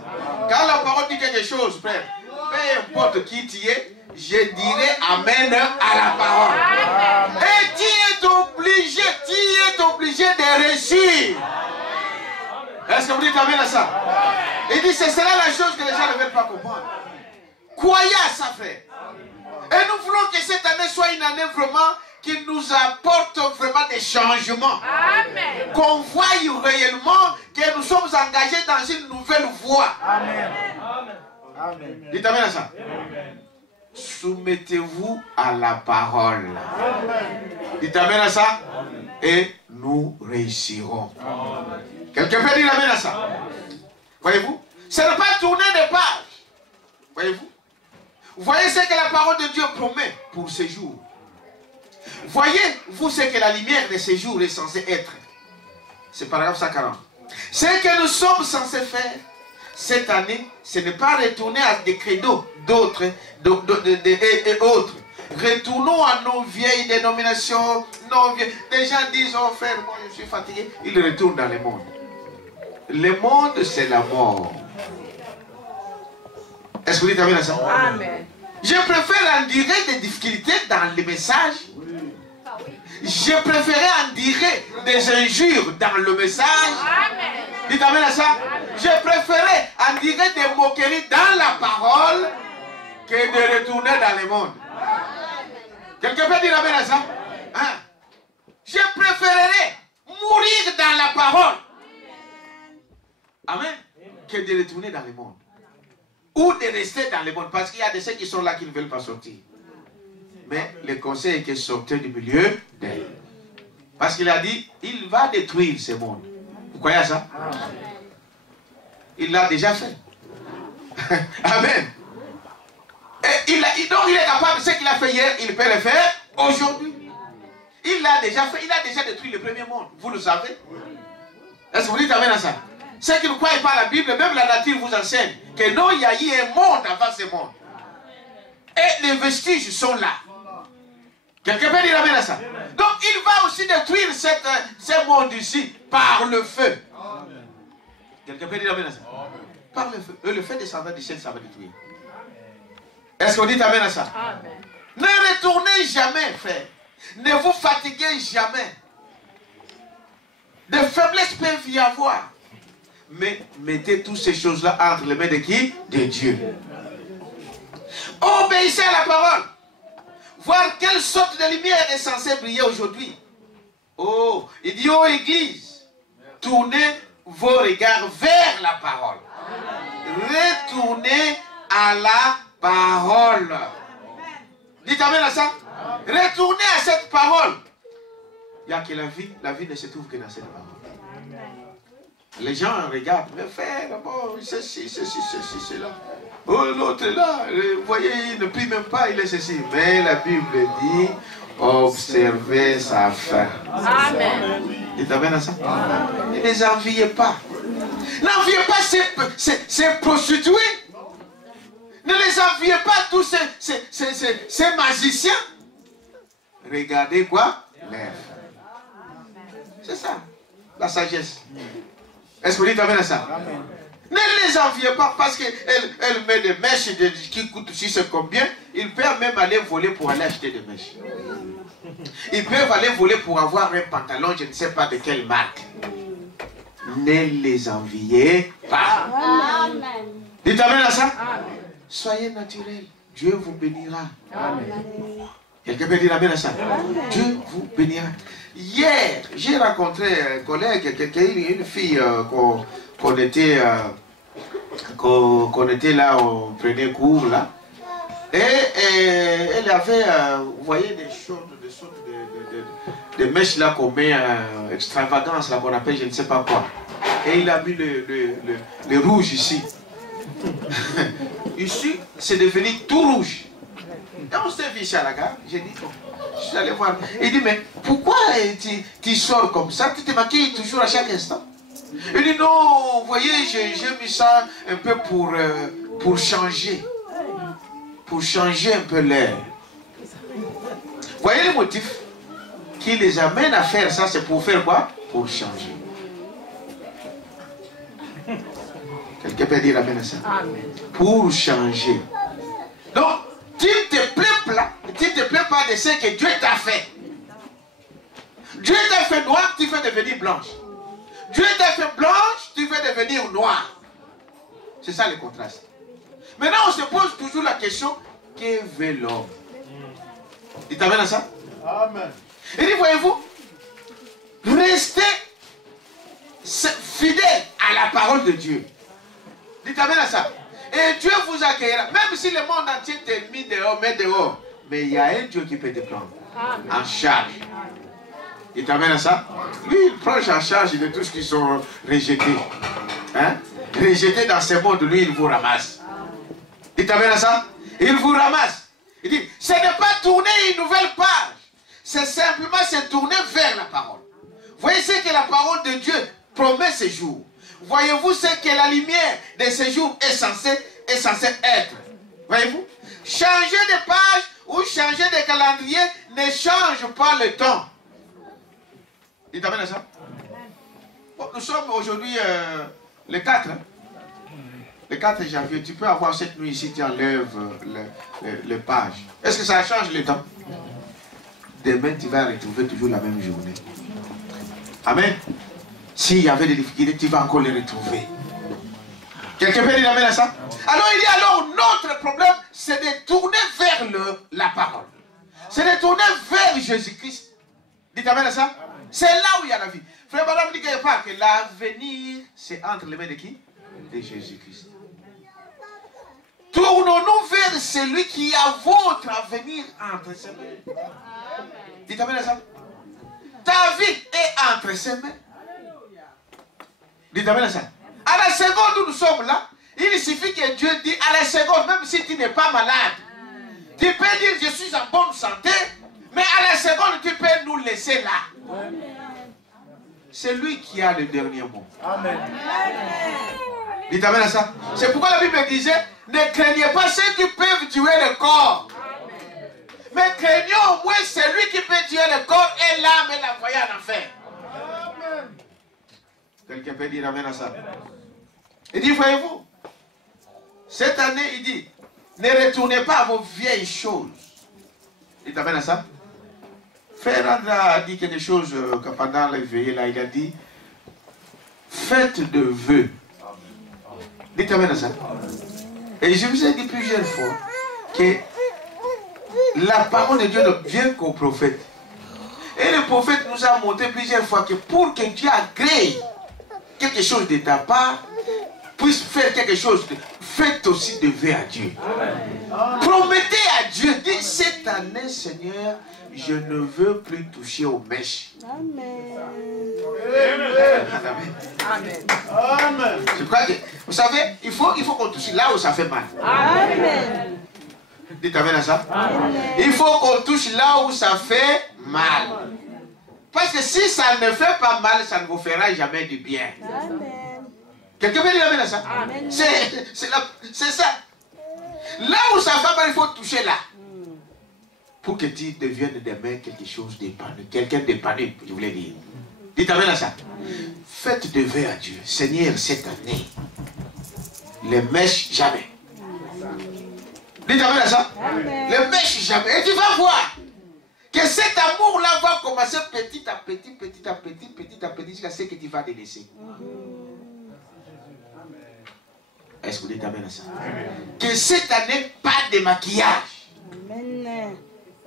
Quand la parole dit quelque chose, frère, peu importe qui tu es, je dirai amen à la parole. Et tu es obligé de réussir. Est-ce que vous dites amen à ça? Il dit c'est cela la chose que les gens ne veulent pas comprendre. Croyez à ça, frère. Et nous voulons que cette année soit une année vraiment qui nous apporte vraiment des changements. Amen. Qu'on voie réellement que nous sommes engagés dans une nouvelle voie. Amen. Amen. Dites amen à ça. Soumettez-vous à la parole. Amen. Dites amen à ça. Et nous réussirons. Amen. Quelqu'un peut dire amen à ça? Voyez-vous? Ce n'est pas tourner des pages. Voyez-vous? Voyez ce que la parole de Dieu promet pour ces jours. Voyez-vous ce que la lumière de ces jours est censée être. C'est paragraphe 140. Ce que nous sommes censés faire cette année, ce n'est pas retourner à des credos d'autres et autres. Retournons à nos vieilles dénominations. Des gens disent, oh frère, moi je suis fatigué. Ils retournent dans le monde. Le monde, c'est la mort. Est-ce que vous dites amen à ça? Amen. Je préfère en dire des difficultés dans les messages. Je préférais en dire des injures dans le message. Amen. Dites amen à ça. Je préférais en dire des moqueries dans la parole que de retourner dans le monde. Quelqu'un peut dire amen à ça? Hein? Je préférerais mourir dans la parole. Amen. Que de retourner dans le monde. Ou de rester dans le monde. Parce qu'il y a des ceux qui sont là qui ne veulent pas sortir. Mais le conseil est que sortez du milieu d'elle. Parce qu'il a dit, il va détruire ce monde. Vous croyez à ça? Il l'a déjà fait. Amen. Et donc il est capable, ce qu'il a fait hier, il peut le faire aujourd'hui. Il l'a déjà fait, il a déjà détruit le premier monde. Vous le savez? Est-ce que vous dites amen à ça? Ceux qui ne croient pas à la Bible, même la nature vous enseigne que non, il y a eu un monde avant ce monde. Et les vestiges sont là. Quelqu'un peut dire amen à ça? Donc il va aussi détruire ce monde ici par le feu. Quelqu'un peut dire amen à ça? Par le feu. Et le feu descendant du ciel, ça va détruire. Est-ce qu'on dit amen à ça? Amen. Ne retournez jamais, frère. Ne vous fatiguez jamais. Des faiblesses peuvent y avoir. Mais mettez toutes ces choses-là entre les mains de qui? De Dieu. Obéissez à la parole. Voir quelle sorte de lumière est censée briller aujourd'hui. Oh, il dit, oh Église, tournez vos regards vers la parole. Retournez à la parole. Dites amen à ça. Retournez à cette parole. Il n'y a que la vie ne se trouve que dans cette parole. Les gens regardent, mais frère, bon, ceci, cela. Oh, l'autre là, vous voyez, il ne prie même pas, il est ceci. Mais la Bible dit, observez sa fin. Amen. Dites amen à ça. Ne les enviez pas. N'enviez pas ces prostituées. Ne les enviez pas tous ces magiciens. Regardez quoi? L'air. C'est ça, la sagesse. Est-ce que vous dites amen à ça? Amen. Ne les enviez pas parce qu'elle met des mèches qui coûtent aussi ce combien. Ils peuvent même aller voler pour aller acheter des mèches. Ils peuvent aller voler pour avoir un pantalon, je ne sais pas de quelle marque. Ne les enviez pas. Amen. Dites amen à ça? Amen. Soyez naturel. Dieu vous bénira. Amen. Quelqu'un peut dire amen à ça? Amen. Dieu vous bénira. Hier, j'ai rencontré un collègue, une fille qu'on était là, on prenait cours là. Et elle avait, vous voyez, des sortes de mèches là qu'on met extravagance là, qu'on appelle je ne sais pas quoi. Et il a mis le rouge ici. Ici, c'est devenu tout rouge. Et on s'est vu ici à la gare. J'ai dit, bon, je suis allé voir. Il dit, mais pourquoi tu sors comme ça? Tu te maquilles toujours à chaque instant. Il dit, non, vous voyez, j'ai mis ça un peu pour changer. Pour changer un peu l'air. Vous voyez le motif qui les amène à faire ça, c'est pour faire quoi? Pour changer. Quelqu'un peut dire amen à ça? Amen. Pour changer. Donc, tu ne te plains pas de ce que Dieu t'a fait. Dieu t'a fait noir, tu fais devenir blanche. Dieu t'a fait blanche, tu fais devenir noir. C'est ça le contraste. Maintenant, on se pose toujours la question, que veut l'homme? Il t'amène à ça? Amen. Il dit, voyez-vous, restez fidèles à la parole de Dieu. Dites amen à ça. Et Dieu vous accueillera. Même si le monde entier te met dehors, mais il y a un Dieu qui peut te prendre en charge. Dites amen à ça. Lui, il prend en charge de tous ceux qui sont rejetés. Hein? Rejetés dans ce monde, lui, il vous ramasse. Dites amen à ça. Il vous ramasse. Il dit, ce n'est pas tourner une nouvelle page. C'est simplement se tourner vers la parole. Voyez ce que la parole de Dieu promet ce jour. Voyez-vous ce que la lumière de ce jour est censée être. Voyez-vous? Changer de page ou changer de calendrier ne change pas le temps. Il t'amène à ça? Bon, nous sommes aujourd'hui le 4. Hein? Le 4 janvier. Tu peux avoir cette nuit ici, tu enlèves le page. Est-ce que ça change le temps? Demain, tu vas retrouver toujours la même journée. Amen. S'il y avait des difficultés, tu vas encore les retrouver. Quelqu'un peut dire amen à ça? Alors il dit, alors notre problème, c'est de tourner vers la parole. C'est de tourner vers Jésus-Christ. Dites amen à ça? C'est là où il y a la vie. Frère Madame dit quelque part que l'avenir, c'est entre les mains de qui? De Jésus-Christ. Tournons-nous vers celui qui a votre avenir entre ses mains. Dites amen à ça? Ta vie est entre ses mains. Dites amen à ça. À la seconde où nous sommes là, il suffit que Dieu dise, à la seconde, même si tu n'es pas malade, tu peux dire je suis en bonne santé, mais à la seconde tu peux nous laisser là. C'est lui qui a le dernier mot. Amen. Dites amen à ça. C'est pourquoi la Bible disait, ne craignez pas ceux qui peuvent tuer le corps. Mais craignons au moins celui qui peut tuer le corps et l'âme et l'envoyer en enfer. Quelqu'un peut dire amen à ça? Il dit, voyez-vous, cette année, il dit, ne retournez pas à vos vieilles choses. Il amen à ça? Frère Andra a dit quelque chose que pendant les veillées, là, il a dit, faites de vœux. Dites amen à ça. Et je vous ai dit plusieurs fois que la parole de Dieu ne vient qu'au prophète. Et le prophète nous a montré plusieurs fois que pour que Dieu agrée quelque chose de ta part, puisse faire quelque chose, faites aussi de vœux à Dieu. Amen. Promettez à Dieu, dis cette année, Seigneur, je ne veux plus toucher aux mèches. Amen. Amen. Amen. Je crois que, vous savez, il faut qu'on touche là où ça fait mal. Amen. Dites amen à ça. Amen. Il faut qu'on touche là où ça fait mal. Parce que si ça ne fait pas mal, ça ne vous fera jamais du bien. Amen. Quelqu'un peut dire amen à ça? Amen. C'est ça. Là où ça va mal, il faut toucher là. Pour que tu deviennes demain quelque chose d'épanoui. Quelqu'un d'épanoui, je voulais dire. Dites amen à ça. Faites de vœux à Dieu. Seigneur, cette année, les mèches jamais. Dites amen à ça. Amen. Les mèches jamais. Et tu vas voir que cet amour-là va commencer petit à petit, petit à petit, petit à petit, jusqu'à ce que tu vas délaisser. Est-ce que vous dites amen à ça? Que cette année, pas de maquillage. Amen.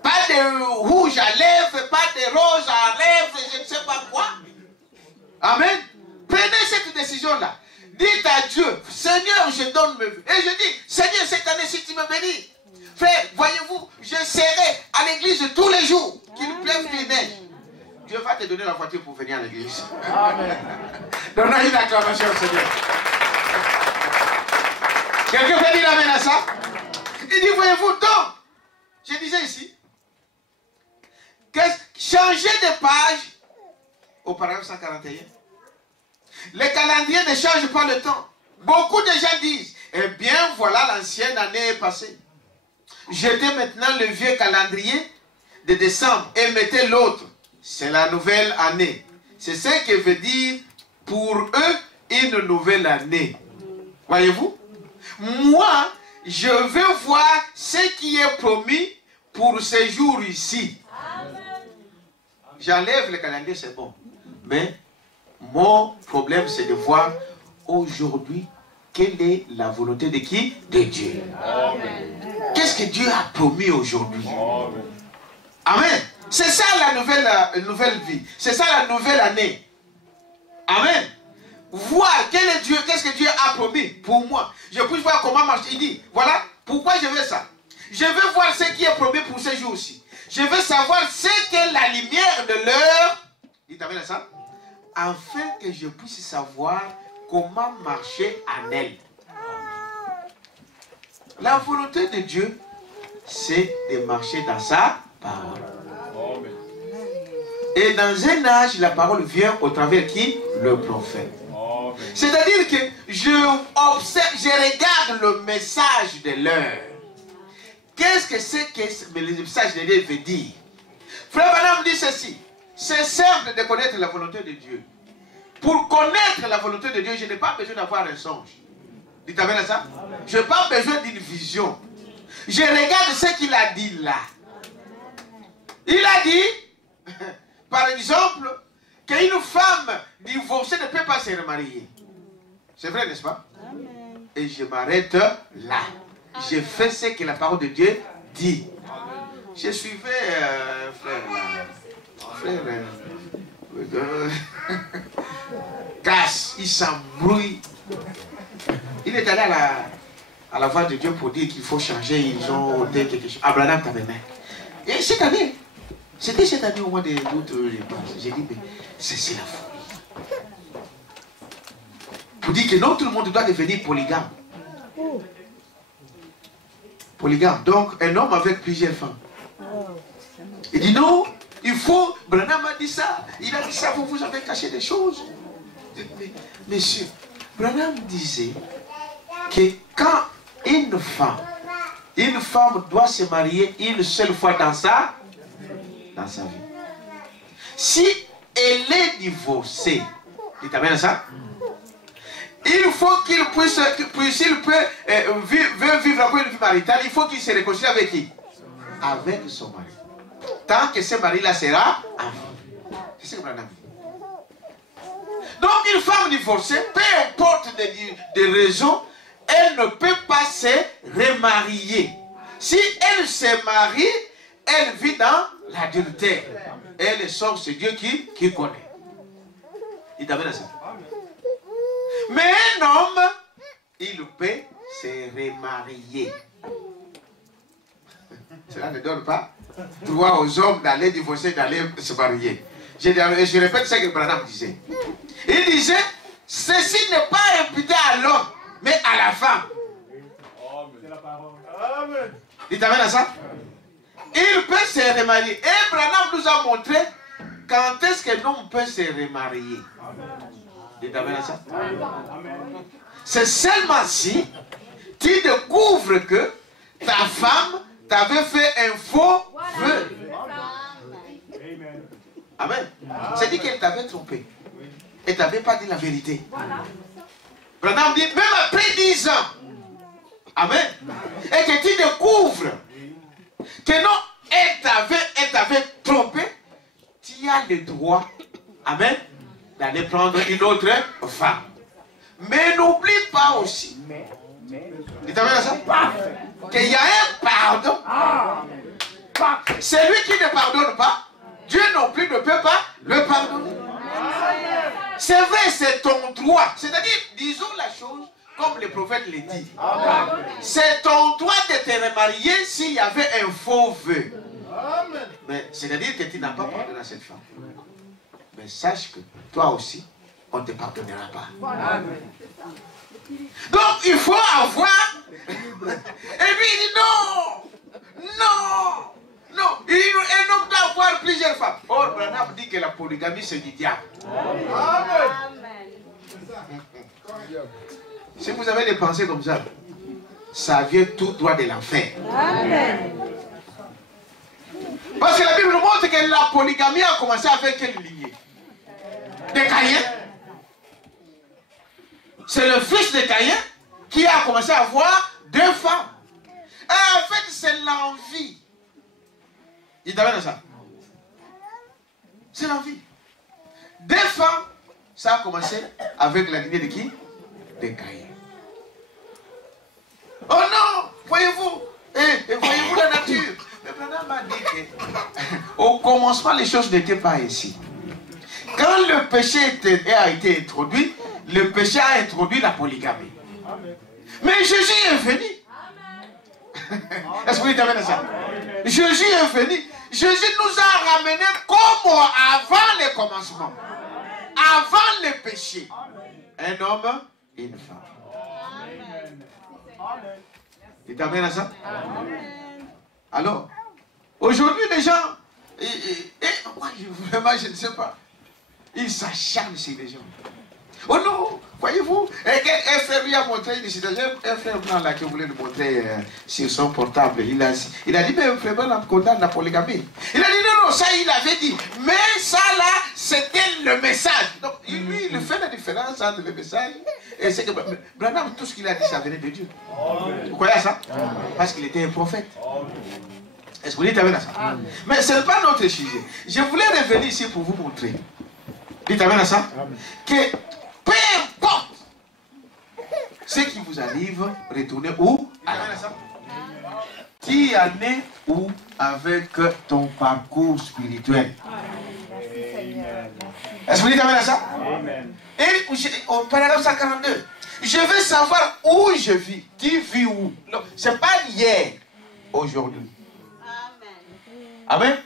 Pas de rouge à lèvres, pas de rose à lèvres, je ne sais pas quoi. Amen. Prenez cette décision-là. Dites à Dieu, Seigneur, je donne mes vœux. Et je dis, Seigneur, cette année, si tu me bénis, frère, voyez-vous, je serai à l'église tous les jours, qu'il pleuve, qu'il neige. Dieu va te donner la voiture pour venir à l'église. Amen. Donnons une acclamation au Seigneur. Quelqu'un peut dire amen à ça? Il dit, voyez-vous, donc, je disais ici, que changer de page, au paragraphe 141, le calendrier ne change pas le temps. Beaucoup de gens disent, eh bien, voilà, l'ancienne année est passée. Jetez maintenant le vieux calendrier de décembre et mettez l'autre. C'est la nouvelle année. C'est ce que veut dire pour eux une nouvelle année. Voyez-vous? Moi, je veux voir ce qui est promis pour ces jours ici. J'enlève le calendrier, c'est bon. Mais mon problème, c'est de voir aujourd'hui quelle est la volonté de qui? De Dieu. Qu'est-ce que Dieu a promis aujourd'hui? Amen. C'est ça la nouvelle vie. C'est ça la nouvelle année. Amen. Voir quel est Dieu, qu'est-ce que Dieu a promis pour moi. Je puis voir comment marcher. Il dit, voilà, pourquoi je veux ça. Je veux voir ce qui est promis pour ces jours-ci. Je veux savoir ce qu'est la lumière de l'heure. Dites amen à ça. Afin que je puisse savoir comment marcher en elle. La volonté de Dieu, c'est de marcher dans sa parole. Et dans un âge, la parole vient au travers qui? Le prophète. C'est-à-dire que je observe, je regarde le message de l'heure. Qu'est-ce que c'est que le message de l'heure veut dire? Frère Branham dit ceci. C'est simple de connaître la volonté de Dieu. Pour connaître la volonté de Dieu, je n'ai pas besoin d'avoir un songe. Dites amen à ça? Je n'ai pas besoin d'une vision. Je regarde ce qu'il a dit là. Il a dit, par exemple, qu'une femme divorcée ne peut pas se remarier. C'est vrai, n'est-ce pas? Amen. Et je m'arrête là. Je fais ce que la parole de Dieu dit. Je suivais frère Casse, il s'embrouille. Il est allé à la voix de Dieu pour dire qu'il faut changer. Ils ont ôté quelque chose. Abraham t'avait même. Et cette année, c'était cette année au mois d'août, je pense. J'ai dit, mais c'est la folie. Pour dire que non, tout le monde doit devenir polygame. Polygame. Donc, un homme avec plusieurs femmes. Il dit non, il faut. Branham a dit ça. Il a dit ça, vous avez caché des choses. Mais, monsieur, Branham disait que quand une femme doit se marier une seule fois dans sa vie. Si elle est divorcée, dites amen à ça? Il faut qu'il puisse, s'il peut vivre après une vie maritale, il faut qu'il se réconcilie avec qui? Avec son mari. Tant que ce mari-là sera en vie. C'est ce que Branham dit. Donc une femme divorcée, peu importe des raisons, elle ne peut pas se remarier. Si elle se marie, elle vit dans l'adultère. Elle sort, c'est Dieu qui connaît. Il t'amène à ça. Mais un homme, il peut se remarier. cela ne donne pas droit aux hommes d'aller divorcer, d'aller se marier. Je répète ce que Branham disait. Il disait, ceci n'est pas imputé à l'homme, mais à la femme. C'est la parole. Amen. Dites amen à ça. Il peut se remarier. Et Branham nous a montré quand est-ce que l'homme peut se remarier. Dites amen à ça. C'est seulement si tu découvres que ta femme t'avait fait un faux vœu. Amen. C'est dit qu'elle t'avait trompé. Elle ne t'avait pas dit la vérité. Branham dit, même après 10 ans, amen, et que tu découvres que non, elle t'avait trompé, tu as le droit, amen, d'aller prendre une autre femme. Mais n'oublie pas aussi, dites amen à ça, qu'il y a un pardon. Celui qui ne pardonne pas, Dieu non plus ne peut pas le pardonner. C'est vrai, c'est ton droit. C'est-à-dire, disons la chose comme le prophète le dit. C'est ton droit de te remarier s'il y avait un faux vœu. Mais c'est-à-dire que tu n'as pas pardonné à cette femme. Mais sache que toi aussi, on ne te pardonnera pas. Donc, il faut avoir... Et lui, il dit non, non. Non, un homme doit avoir plusieurs femmes. Or, Branham dit que la polygamie, c'est du diable. Amen. Si vous avez des pensées comme ça vient tout droit de l'enfer. Amen. Parce que la Bible nous montre que la polygamie a commencé avec quelle lignée? De Caïn. C'est le fils de Caïn qui a commencé à avoir 2 femmes. Et en fait, c'est l'envie. Il t'amène à ça. C'est l'envie. 2 femmes, ça a commencé avec la lignée de qui? De Caïn. Oh non, voyez-vous, voyez-vous la nature. Mais Branham m'a dit qu'au commencement, les choses n'étaient pas ainsi. Quand le péché a été introduit, le péché a introduit la polygamie. Mais Jésus est venu. Est-ce que vous t'amène à ça? Jésus est venu. Jésus nous a ramenés comme avant le commencement. Avant le péché. Un homme et une femme. Tu t'amènes à ça? Alors, aujourd'hui, les gens, moi, vraiment, je ne sais pas, ils s'acharnent sur les gens. Oh non, voyez-vous, un frère lui a montré une citation, un frère blanc là qui voulait nous montrer sur son portable. Il a dit, mais un frère blanc condamne la polygamie. Il a dit, non, ça il avait dit, mais ça là, c'était le message. Donc, lui, il fait la différence entre le message et c'est que Branham, tout ce qu'il a dit, ça venait de Dieu. Vous croyez à ça? Parce qu'il était un prophète. Est-ce que vous dites à ça? Mais ce n'est pas notre sujet. Je voulais revenir ici pour vous montrer. Dites à ça? Que peu importe ce qui vous arrive, retournez où? Tu en es où avec ton parcours spirituel? Est-ce que vous dites à ça? Et au paragraphe 142, je veux savoir où je vis. Tu vis où? Ce n'est pas hier, aujourd'hui. Amen.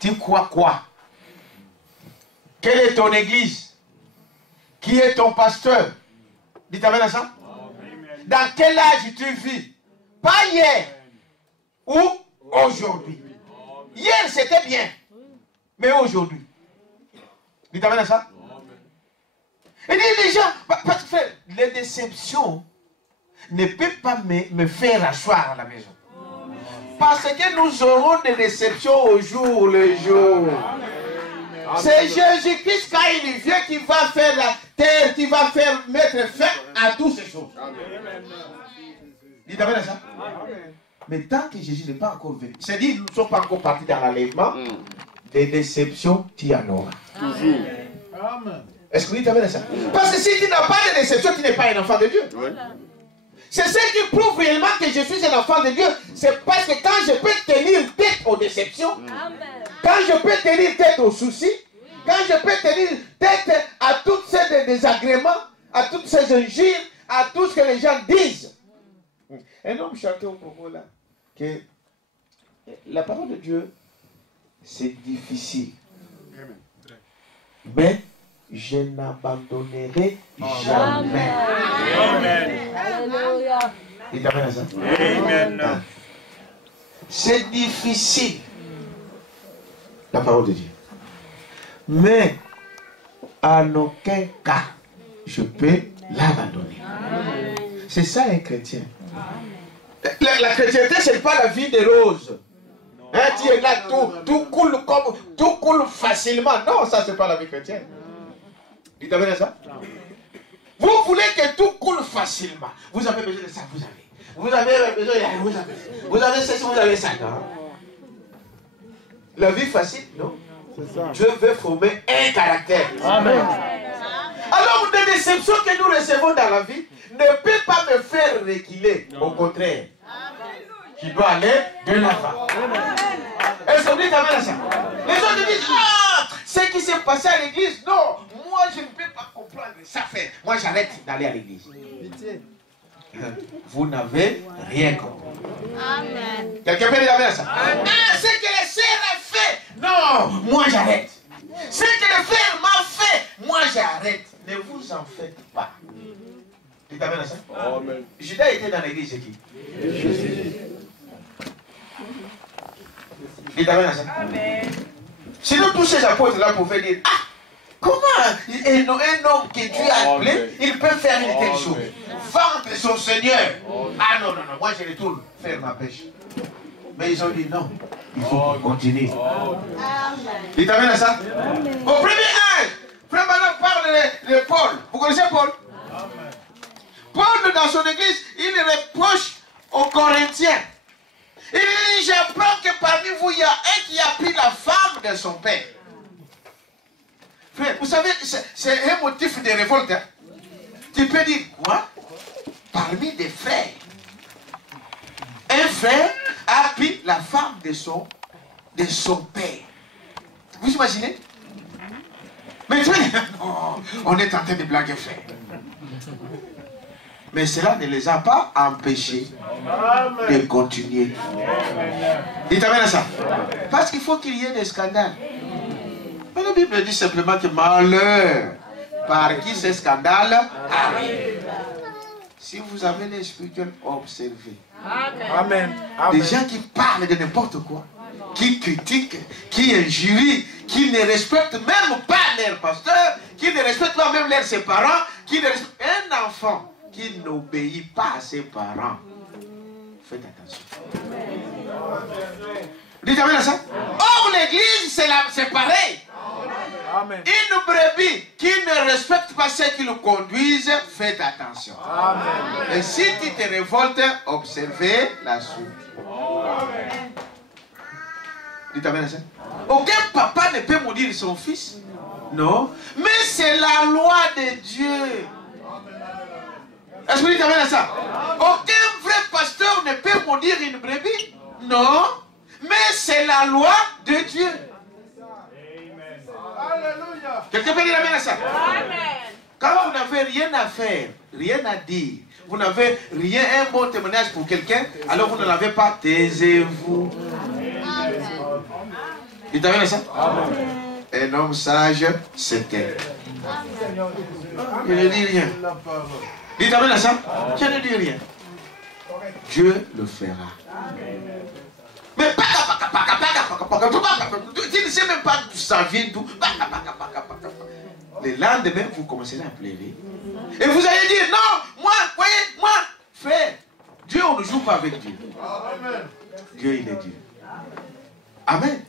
Tu crois quoi? Quelle est ton église? Qui est ton pasteur? Dites amen à ça. Dans quel âge tu vis? Pas hier ou aujourd'hui. Hier c'était bien, mais aujourd'hui. Dites amen à ça. Et dit les gens, parce que les déceptions ne peuvent pas me faire asseoir à la maison. Parce que nous aurons des déceptions au jour le jour. C'est Jésus-Christ quand il vient qui va faire la terre, qui va faire mettre fin à toutes ces choses. Dites amen à ça. Mais tant que Jésus n'est pas encore venu, c'est-à-dire nous ne sommes pas encore partis dans l'enlèvement, des déceptions, tu y en auras. Est-ce que vous dites amen à ça? Parce que si tu n'as pas de déception, tu n'es pas un enfant de Dieu. C'est ce qui prouve réellement que je suis un enfant de Dieu. C'est parce que quand je peux tenir tête aux déceptions, quand je peux tenir tête aux soucis, quand je peux tenir tête à tous ces désagréments, à toutes ces injures, à tout ce que les gens disent. Un homme chantait au Congo là. que la parole de Dieu, c'est difficile. Mais je n'abandonnerai jamais. Amen. Alléluia. Il t'amène à ça? Amen. C'est difficile, la parole de Dieu. Mais en aucun cas, je peux l'abandonner. C'est ça un chrétien. La chrétienté, ce n'est pas la vie des roses. Hein, tu es là, tout coule facilement. Non, ça, ce n'est pas la vie chrétienne. Il t'amène à ça? Vous voulez que tout coule facilement. Vous avez besoin de ça, vous avez. Vous avez besoin de vous avez ceci, vous avez ça. Non. La vie facile, non. Dieu veut former un caractère. Amen. Alors, les déceptions que nous recevons dans la vie ne peuvent pas me faire reculer. Au contraire. Je dois aller de l'avant. Est-ce que vous dites amen à ça? Les autres disent, ah, ce qui s'est passé à l'église, non, moi je ne peux pas comprendre ça fait. Moi j'arrête d'aller à l'église. Vous n'avez rien compris. Amen. Quelqu'un peut dire amen à ça? Ah, ce que le Seigneur a fait, non, moi j'arrête. Ce que le frère m'a fait, moi j'arrête. Ne vous en faites pas. Dites amen à ça? Amen. Judas était dans l'église, c'est qui? Jésus. Dites amen à ça? Amen. Sinon tous ces apôtres-là pouvaient dire, ah, comment un homme que Dieu a appelé, il peut faire une telle chose? Vendre son Seigneur. Ah non, non, non, moi je retourne faire ma pêche. Mais ils ont dit non, il faut continuer. Dites amen à ça? Au premier âge, Frère Manon parle de Paul. Vous connaissez Paul? Paul, dans son église, il reproche aux Corinthiens. Il dit, j'apprends que parmi vous, il y a un qui a pris la femme de son père. Frère, vous savez, c'est un motif de révolte. Hein? Tu peux dire, quoi? Parmi des frères. Un frère a pris la femme de son père. Vous imaginez? Mais tu vois, non, on est en train de blaguer, frère. Mais cela ne les a pas empêchés de continuer. Dites amen à ça. Parce qu'il faut qu'il y ait des scandales. Mais la Bible dit simplement que malheur par qui ces scandales arrivent. Si vous avez les spirituels, observez. Amen. Des gens qui parlent de n'importe quoi, qui critiquent, qui injurient, qui ne respectent même pas leur pasteur, qui ne respectent pas même leurs parents, qui ne respectent... Un enfant qui n'obéit pas à ses parents, faites attention. Dites amen à ça. Or l'église, c'est pareil. Amen. Une brebis qui ne respecte pas ceux qui le conduisent, faites attention. Amen. Et si tu te révoltes, observez la suite. Dites amen à ça. Aucun papa ne peut maudire son fils. Non. Mais c'est la loi de Dieu. Est-ce que vous dites amen à ça? Aucun vrai pasteur ne peut maudire une brebis. Non. Mais c'est la loi de Dieu. Alléluia. Quelqu'un peut dire amen à ça? Amen. Quand vous n'avez rien à faire, rien à dire, vous n'avez rien, un bon témoignage pour quelqu'un, alors vous ne l'avez pas, taisez-vous. Dites amen à ça? Un homme sage, c'est elle. Je ne dis rien. Dites amen à ça? Je ne dis rien. Dieu le fera. Mais tu ne sais même pas d'où ça vient, d'où. Le lendemain, vous commencerez à pleurer. Et vous allez dire, non, moi, voyez, moi, frère, Dieu, on ne joue pas avec Dieu. Dieu, il est Dieu. Amen.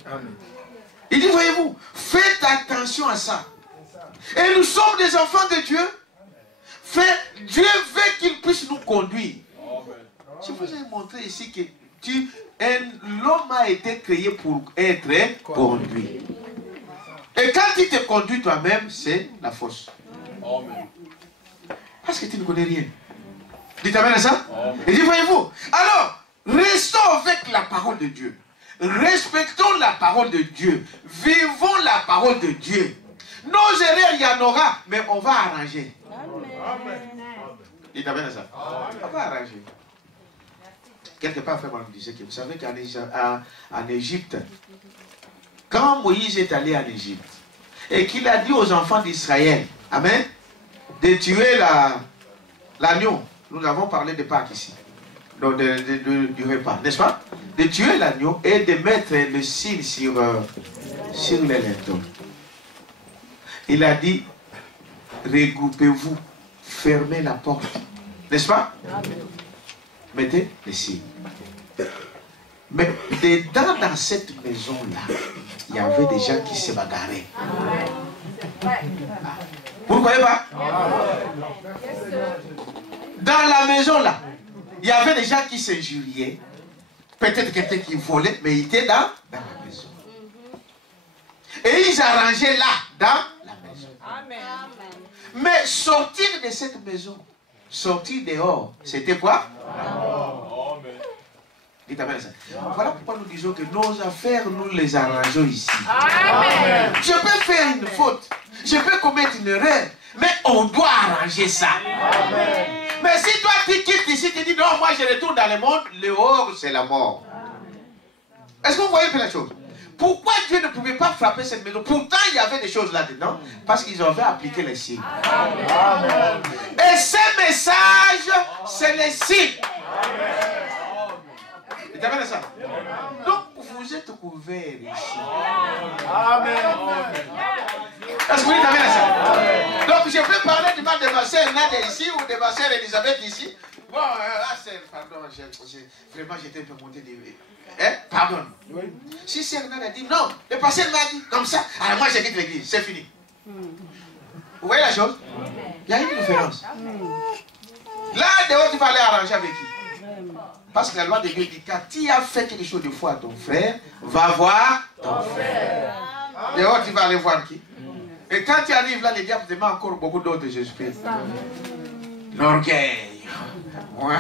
Il dit, voyez-vous, faites attention à ça. Et nous sommes des enfants de Dieu. Frère, Dieu veut qu'il puisse nous conduire. Je vous ai montré ici que l'homme a été créé pour être conduit. Et quand tu te conduis toi-même, c'est la fausse. Parce que tu ne connais rien. Dites amen à ça? Et dit, voyez-vous, alors, restons avec la parole de Dieu. Respectons la parole de Dieu. Vivons la parole de Dieu. Nos erreurs, il y en aura, mais on va arranger. Dites amen à ça. On va arranger. quelque part, frère, me disait que vous savez qu'en Égypte, quand Moïse est allé en Égypte, et qu'il a dit aux enfants d'Israël, amen, de tuer l'agneau. Nous avons parlé de Pâques ici, donc du repas, n'est-ce pas? De tuer l'agneau et de mettre le signe sur les linteaux. Il a dit, regroupez-vous, fermez la porte, n'est-ce pas? Mettez les signes. Mais dedans, dans cette maison-là, il y avait des gens qui se bagarraient. Vous ne croyez pas? Dans la maison-là, il y avait des gens qui s'injuriaient. Peut-être quelqu'un qui volait, mais il était dans la maison. Et ils arrangeaient là, dans la maison. Mais sortir de cette maison, sortir dehors, c'était quoi? Dites amen. Voilà pourquoi nous disons que nos affaires, nous les arrangeons ici. Amen. Je peux faire une faute, je peux commettre une erreur, mais on doit arranger ça. Amen. Mais si toi tu quittes ici, tu dis non, moi je retourne dans le monde, le hors c'est la mort. Est-ce que vous voyez la chose? Pourquoi Dieu ne pouvait pas frapper cette maison? Pourtant il y avait des choses là-dedans, parce qu'ils avaient appliqué les signes. Amen. Et ce message, c'est les signes. Amen. Ça. Donc vous êtes couverts ici. Amen. Est-ce que vous avez ça? Donc je peux parler du mal de ma sœur Nadia ici ou de ma sœur Elisabeth ici. Bon, pardon, vraiment j'étais un peu monté de... pardon. Oui. Si sœur Nadia dit non, le pasteur m'a dit comme ça, alors moi j'ai quitté l'église, c'est fini. Vous voyez la chose? Il y a une différence. Là, dehors tu vas aller arranger avec qui? Parce que la loi de Dieu dit, quand tu as fait quelque chose de fois à ton frère, va voir ton frère. Dehors, tu vas aller voir qui? Et quand tu arrives là, le diable te met encore beaucoup d'autres esprits. L'orgueil. Ouais.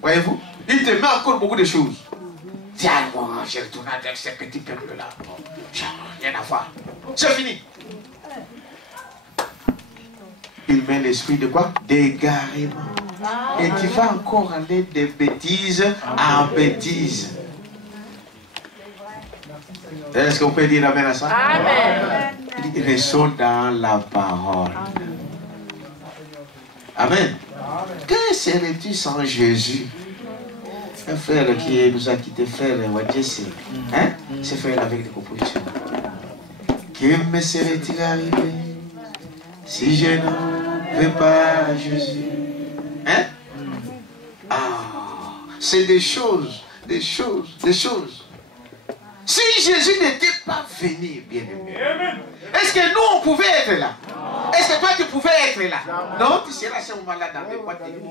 Voyez-vous? Il te met encore beaucoup de choses. Tiens, moi, j'ai retourné avec ces petits peuples-là. Rien à voir. C'est fini. Il met l'esprit de quoi? D'égarement. Et tu vas encore aller de bêtises en bêtises. Est-ce qu'on peut dire amen à ça? Amen. Restons dans la parole. Amen. Que serais-tu sans Jésus? Un frère qui nous a quitté, frère Wadjesse, hein? Ce frère avec des compositions. Que me serait-il arrivé si je n'avais pas Jésus? Hein? Ah, c'est des choses. Si Jésus n'était pas venu, bien aimé, est-ce que nous on pouvait être là? Est-ce que toi tu pouvais être là? Non, tu serais à ce moment-là dans des boîtes de nuit,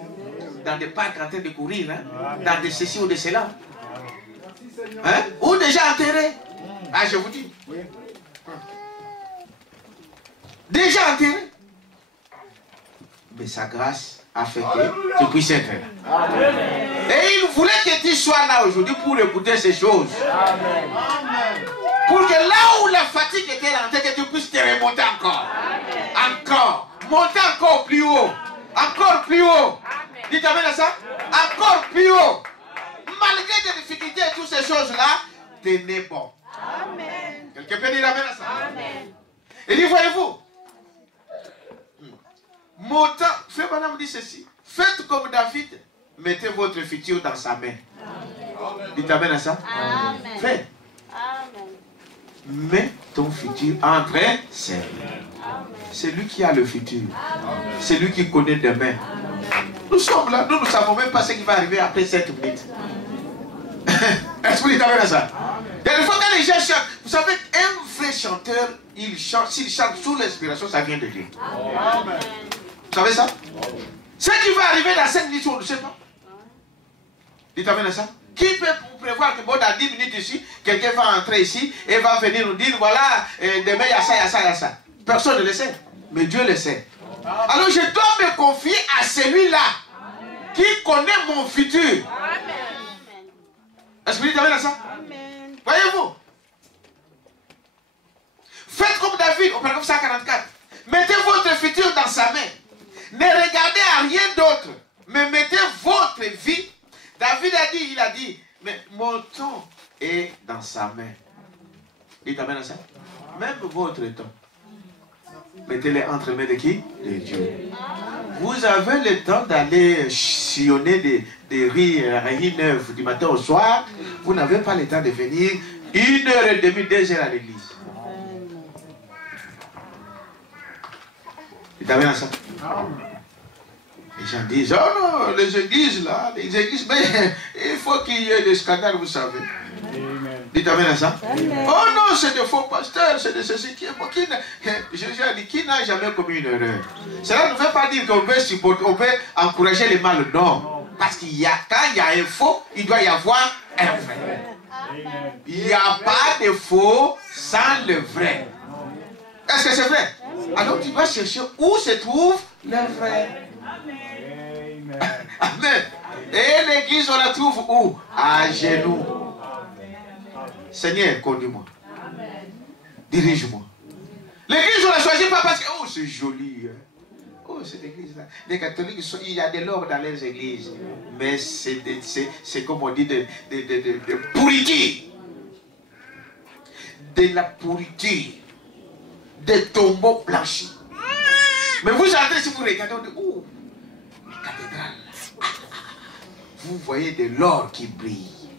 dans des parcs en train de courir, hein? Dans des ceci ou de cela, hein? Ou déjà enterré. Ah, je vous dis. Déjà enterré. Mais sa grâce a fait que tu puisses être là. Amen. Et il voulait que tu sois là aujourd'hui pour écouter ces choses. Amen. Pour que là où la fatigue était rentrée, que tu puisses te remonter encore. Amen. Encore. Monter encore plus haut. Encore plus haut. Dites amen à ça. Encore plus haut. Malgré tes difficultés et toutes ces choses-là, tenez bon. Amen. Quelqu'un peut dire amen à ça? Amen. Et dit, voyez-vous, montant, Frère Branham dit ceci. Faites comme David, mettez votre futur dans sa main. Amen. Dites amen à ça. Amen. Fais. Amen. Mets ton futur entre ses mains. C'est lui qui a le futur. C'est lui qui connaît demain. Nous sommes là, nous ne savons même pas ce qui va arriver après 7 minutes. Est-ce que vous dites amen à ça? Il y a des fois quand les gens chantent, vous savez, un vrai chanteur, il chante, s'il chante sous l'inspiration, ça vient de Dieu. Amen. Vous savez ça? Ce qui va arriver dans 5 minutes, on ne sait pas. Dites amen à ça. Qui peut prévoir que bon, dans 10 minutes ici, quelqu'un va entrer ici et va venir nous dire, voilà, demain il y a ça, il y a ça, il y a ça. Personne ne le sait, mais Dieu le sait. Alors je dois me confier à celui-là qui connaît mon futur. Est-ce que vous dites amen à ça? Voyez-vous? Faites comme David, au paragraphe 144. Mettez votre futur dans sa main. Ne regardez à rien d'autre, mais mettez votre vie David il a dit, mais mon temps est dans sa main. Dites amen à ça. Même votre temps. Mettez-les entre les mains de qui? De Dieu. Vous avez le temps d'aller sillonner des rues neuves du matin au soir. Vous n'avez pas le temps de venir 1h30, 2 heures à l'église. Dites amen à ça. Les gens disent, oh non, les églises là, mais il faut qu'il y ait des scandales, vous savez. Amen. Dites amen à ça. Amen. Oh non, c'est de faux pasteurs, c'est de ceci qui est. Jésus a dit, qui n'a jamais commis une erreur? Cela ne veut pas dire qu'on peut encourager les mal, non. Parce qu'il y a, quand il y a un faux, il doit y avoir un vrai. Amen. Il n'y a pas de faux sans le vrai. Est-ce que c'est vrai? Alors tu vas chercher où se trouve le vrai. Amen. Et l'église, on la trouve où? À genoux. Seigneur, conduis-moi. Dirige-moi. L'église, on ne la choisit pas parce que, oh, c'est joli. Oh, cette église-là. Les catholiques, il y a de l'or dans les églises. Mais c'est comme on dit, de pourriture. De la pourriture. Des tombeaux blanchis. Mais vous entrez, si vous regardez, on dit, oh, cathédrale. Vous voyez de l'or qui brille.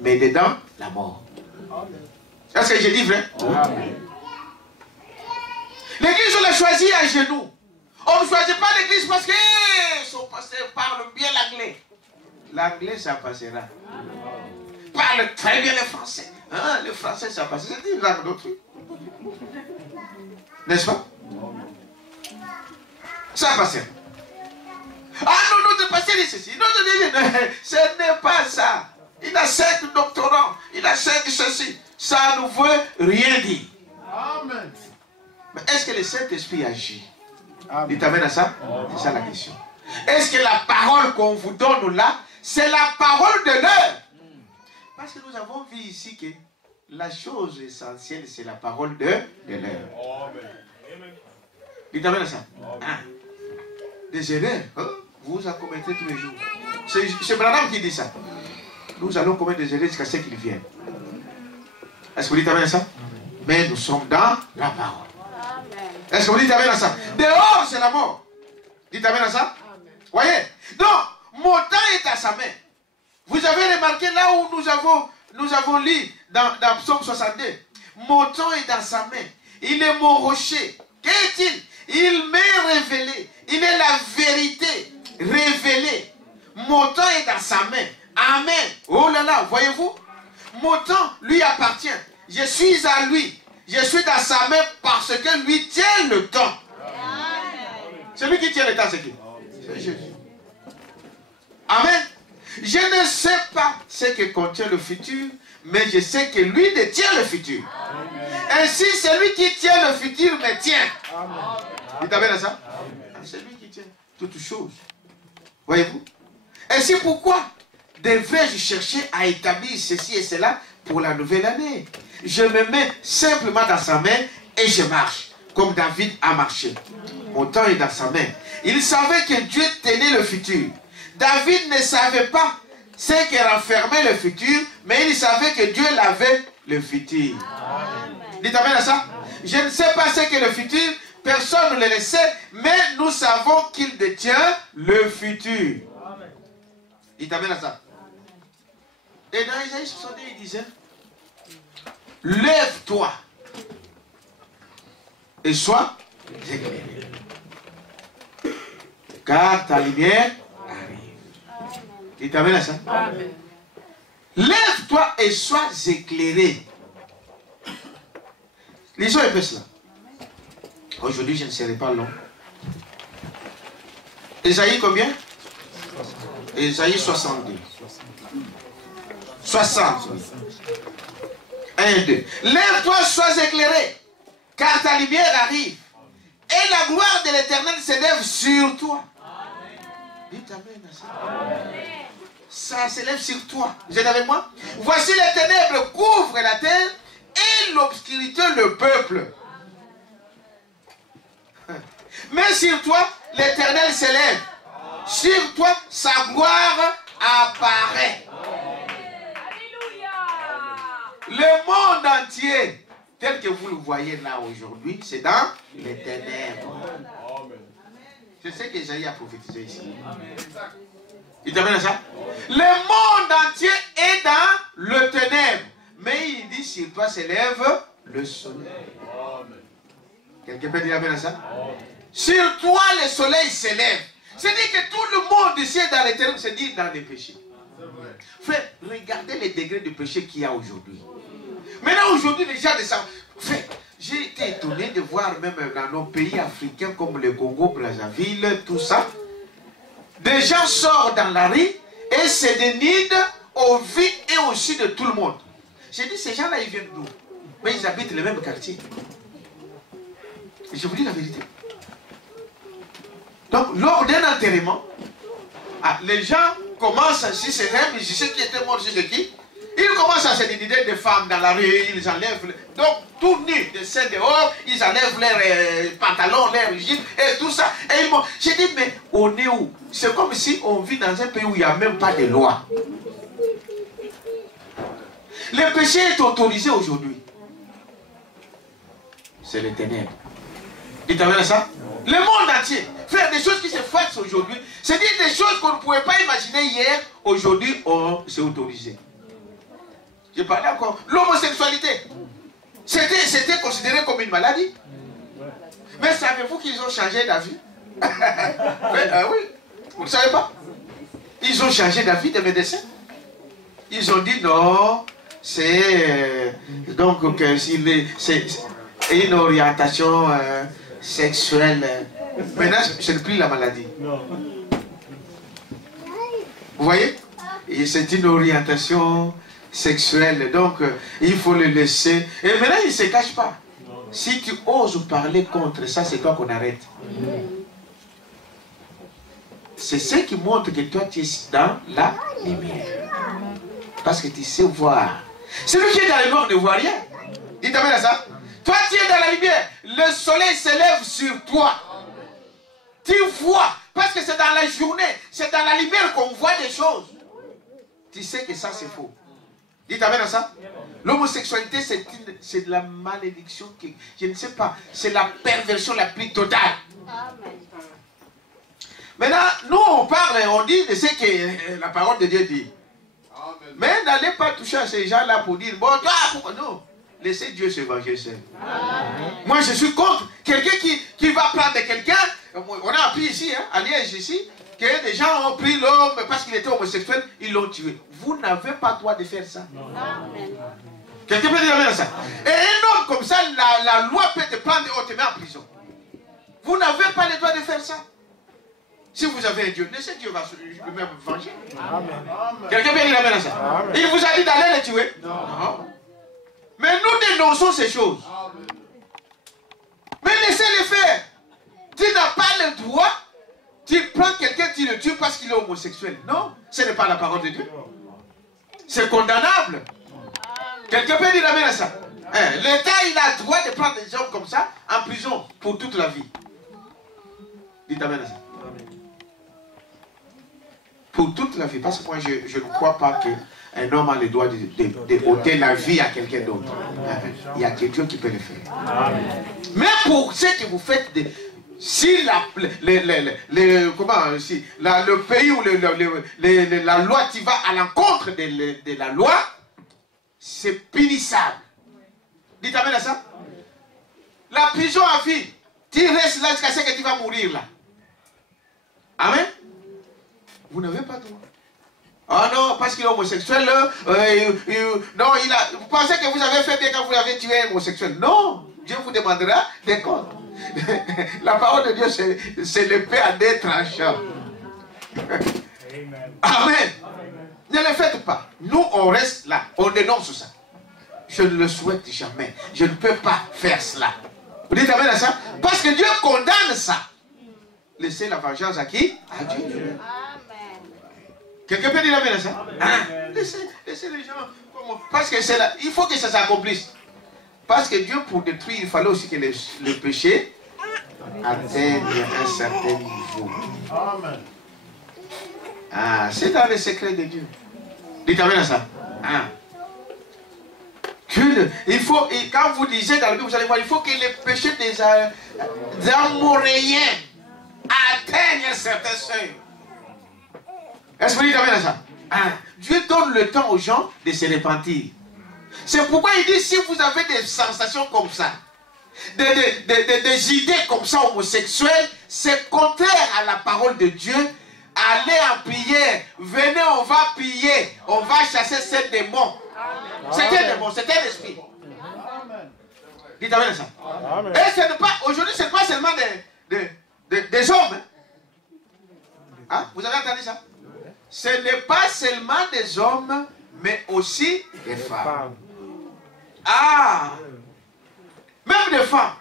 Mais dedans, la mort. Est-ce que j'ai dit vrai? L'église, on l'a choisi à genoux. On ne choisit pas l'église parce que son pasteur parle bien l'anglais. L'anglais, ça passera. Parle très bien le français. Hein, le français, ça passera. C'est une langue d'autrui. N'est-ce pas? Ça passera. Ah non, notre pasteur dit ceci. Ce n'est pas ça. Il a 5 doctorants. Il a 5 ceci. Ça ne veut rien dire. Amen. Mais est-ce que le Saint-Esprit agit? Dites amen à ça? C'est ça la question. Est-ce que la parole qu'on vous donne là, c'est la parole de l'heure? Parce que nous avons vu ici que la chose essentielle, c'est la parole de l'heure. Dites amen à ça. Hein? Des erreurs, hein? Vous en commettez tous les jours. C'est Branham qui dit ça. Nous allons commettre des erreurs jusqu'à ce qu'ils viennent. Est-ce que vous dites amen à ça? Mais nous sommes dans la parole. Est-ce que vous dites amen à ça? Dehors, c'est la mort. Dites amen à ça? Voyez? Donc, mon temps est à sa main. Vous avez remarqué là où nous avons lu dans Psaume 62. Mon temps est dans sa main. Il est mon rocher. Qu'est-il? Il m'est révélé. Il est la vérité révélée. Mon temps est dans sa main. Amen. Oh là là, voyez-vous? Mon temps lui appartient. Je suis à lui. Je suis dans sa main parce que lui tient le temps. Celui qui tient le temps, c'est qui? C'est Jésus. Amen. Je ne sais pas ce que contient le futur, mais je sais que lui détient le futur. Ainsi, celui qui tient le futur me tient. Vous avez à ça? C'est lui qui tient toutes choses. Voyez-vous? Et c'est pourquoi devrais-je chercher à établir ceci et cela pour la nouvelle année? Je me mets simplement dans sa main et je marche, comme David a marché. Mon temps est dans sa main. Il savait que Dieu tenait le futur. David ne savait pas ce qui renfermait le futur, mais il savait que Dieu l'avait le futur. Amen. Dites amen à ça? Amen. Je ne sais pas ce qu'est le futur, personne ne le sait, mais nous savons qu'il détient le futur. Amen. Dites amen à ça. Et dans Isaïe 62, il disait, lève-toi et sois éclairé, car ta lumière arrive. Dites amen à ça. Amen. Lève-toi et sois éclairé. Lisons un peu cela. Aujourd'hui, je ne serai pas long. Isaïe combien? Isaïe 62. 60. 1, 2. Lève-toi, sois éclairé, car ta lumière arrive, et la gloire de l'Éternel s'élève sur toi. Dites amen à ça. Ça s'élève sur toi. Vous êtes avec moi? Voici les ténèbres couvrent la terre, et l'obscurité le peuple. Mais sur toi, l'Éternel s'élève. Sur toi, sa gloire apparaît. Le monde entier, tel que vous le voyez là aujourd'hui, c'est dans les ténèbres. C'est ce que Isaïe a prophétisé ici. Il t'amène à ça? Le monde entier est dans le ténèbre. Mais il dit, sur toi s'élève le soleil. Quelqu'un peut dire amen à ça? Sur toi le soleil s'élève. C'est-à-dire que tout le monde ici est dans les ténèbres, c'est dit dans les péchés. Frère, regardez les degrés de péché qu'il y a aujourd'hui. Maintenant, aujourd'hui, les gens de ça. Frère, j'ai été étonné de voir même dans nos pays africains comme le Congo, Brazzaville, tout ça. Des gens sortent dans la rue et se dénident au vu et au su de tout le monde. J'ai dit, ces gens-là, ils viennent d'où? Mais ils habitent le même quartier. Et je vous dis la vérité. Donc, lors d'un enterrement, les gens commencent, si c'est vrai, mais je sais qui était mort, je sais qui. Ils commencent à se dénider des femmes dans la rue, ils enlèvent. Donc, tout nu, de scènes dehors, ils enlèvent leurs pantalons, leurs jupes et tout ça. Et j'ai dit, mais on est où? C'est comme si on vit dans un pays où il n'y a même pas de loi. Le péché est autorisé aujourd'hui. C'est les ténèbres. Dites-moi ça? Le monde entier. Faire des choses qui se fassent aujourd'hui, c'est dire des choses qu'on ne pouvait pas imaginer hier, aujourd'hui, c'est autorisé. Je parlais encore. L'homosexualité, c'était considéré comme une maladie. Mais savez-vous qu'ils ont changé d'avis? Oui, vous ne savez pas? Ils ont changé d'avis des médecins. Ils ont dit non, c'est donc c'est une orientation sexuelle. Maintenant, ce n'est plus la maladie. Vous voyez? C'est une orientation sexuelle. Donc, il faut le laisser. Et maintenant, il ne se cache pas. Si tu oses parler contre ça, c'est toi qu'on arrête. C'est ce qui montre que toi, tu es dans la lumière. Parce que tu sais voir. Celui qui est dans le noir ne voit rien. Dites amen à ça. Toi, tu es dans la lumière. Le soleil s'élève sur toi. Tu vois. Parce que c'est dans la journée, c'est dans la lumière qu'on voit des choses. Tu sais que ça, c'est faux. Dites amen à ça. L'homosexualité, c'est de la malédiction. Je ne sais pas. C'est la perversion la plus totale. Amen. Maintenant, nous, on parle et on dit de ce que la parole de Dieu dit. Amen. Mais n'allez pas toucher à ces gens-là pour dire, bon, toi, pourquoi non? Laissez Dieu se venger seul. Moi, je suis contre quelqu'un qui va prendre quelqu'un. On a appris ici, hein, à Liège ici, que des gens ont pris l'homme parce qu'il était homosexuel, ils l'ont tué. Vous n'avez pas le droit de faire ça. Quelqu'un peut dire amen à ça? Et un homme comme ça, la loi peut te prendre et te mettre en prison. Vous n'avez pas le droit de faire ça. Si vous avez un Dieu, laissez Dieu va lui-même venger. Quelqu'un peut dire amen à ça? Amen. Il vous a dit d'aller le tuer? Non. Mais nous dénonçons ces choses. Mais laissez-les faire. Tu n'as pas le droit. Tu prends quelqu'un, tu le tues parce qu'il est homosexuel. Non, ce n'est pas la parole de Dieu. C'est condamnable. Quelqu'un peut dire amen à ça? L'État, il a le droit de prendre des gens comme ça en prison pour toute la vie. Dites amen à ça. Pour toute la vie. Parce que moi, je ne crois pas qu'un homme a le droit de ôter la vie à quelqu'un d'autre. Il y a quelqu'un qui peut le faire. Mais pour ce que vous faites, si le pays ou la loi, tu vas à l'encontre de la loi, c'est punissable. Dites amen à ça. La prison à vie, tu restes là jusqu'à ce que tu vas mourir là. Amen. Vous n'avez pas droit. Ah non, parce qu'il est homosexuel, non, vous pensez que vous avez fait bien quand vous avez tué un homosexuel. Non, Dieu vous demandera des comptes. La parole de Dieu, c'est l'épée à deux tranchants. Amen. Ne le faites pas. Nous, on reste là. On dénonce ça. Je ne le souhaite jamais. Je ne peux pas faire cela. Vous dites amen à ça? Parce que Dieu condamne ça. Laissez la vengeance à qui? À Dieu. Quelqu'un peut dire amen à ça? Laissez les gens. Parce que c'est là. Il faut que ça s'accomplisse. Parce que Dieu, pour détruire, il fallait aussi que le péché atteigne un certain niveau. Ah, c'est dans les secrets de Dieu. Dites amen à ça. Ah. Il faut, et quand vous lisez dans la Bible, vous allez voir, il faut que les péchés des Amoréens atteignent un certain seuil. Est-ce que vous dites amen à ça? Ah. Dieu donne le temps aux gens de se repentir. C'est pourquoi il dit, si vous avez des sensations comme ça, des idées comme ça homosexuelles, c'est contraire à la parole de Dieu. Allez en prière, venez, on va prier, on va chasser ces démons. C'est un démon, c'est un esprit. Dites amen à ça. Amen. Et aujourd'hui, ce n'est pas seulement des hommes. Hein? Hein? Vous avez entendu ça? Ce n'est pas seulement des hommes, mais aussi des femmes. Ah! Même des femmes.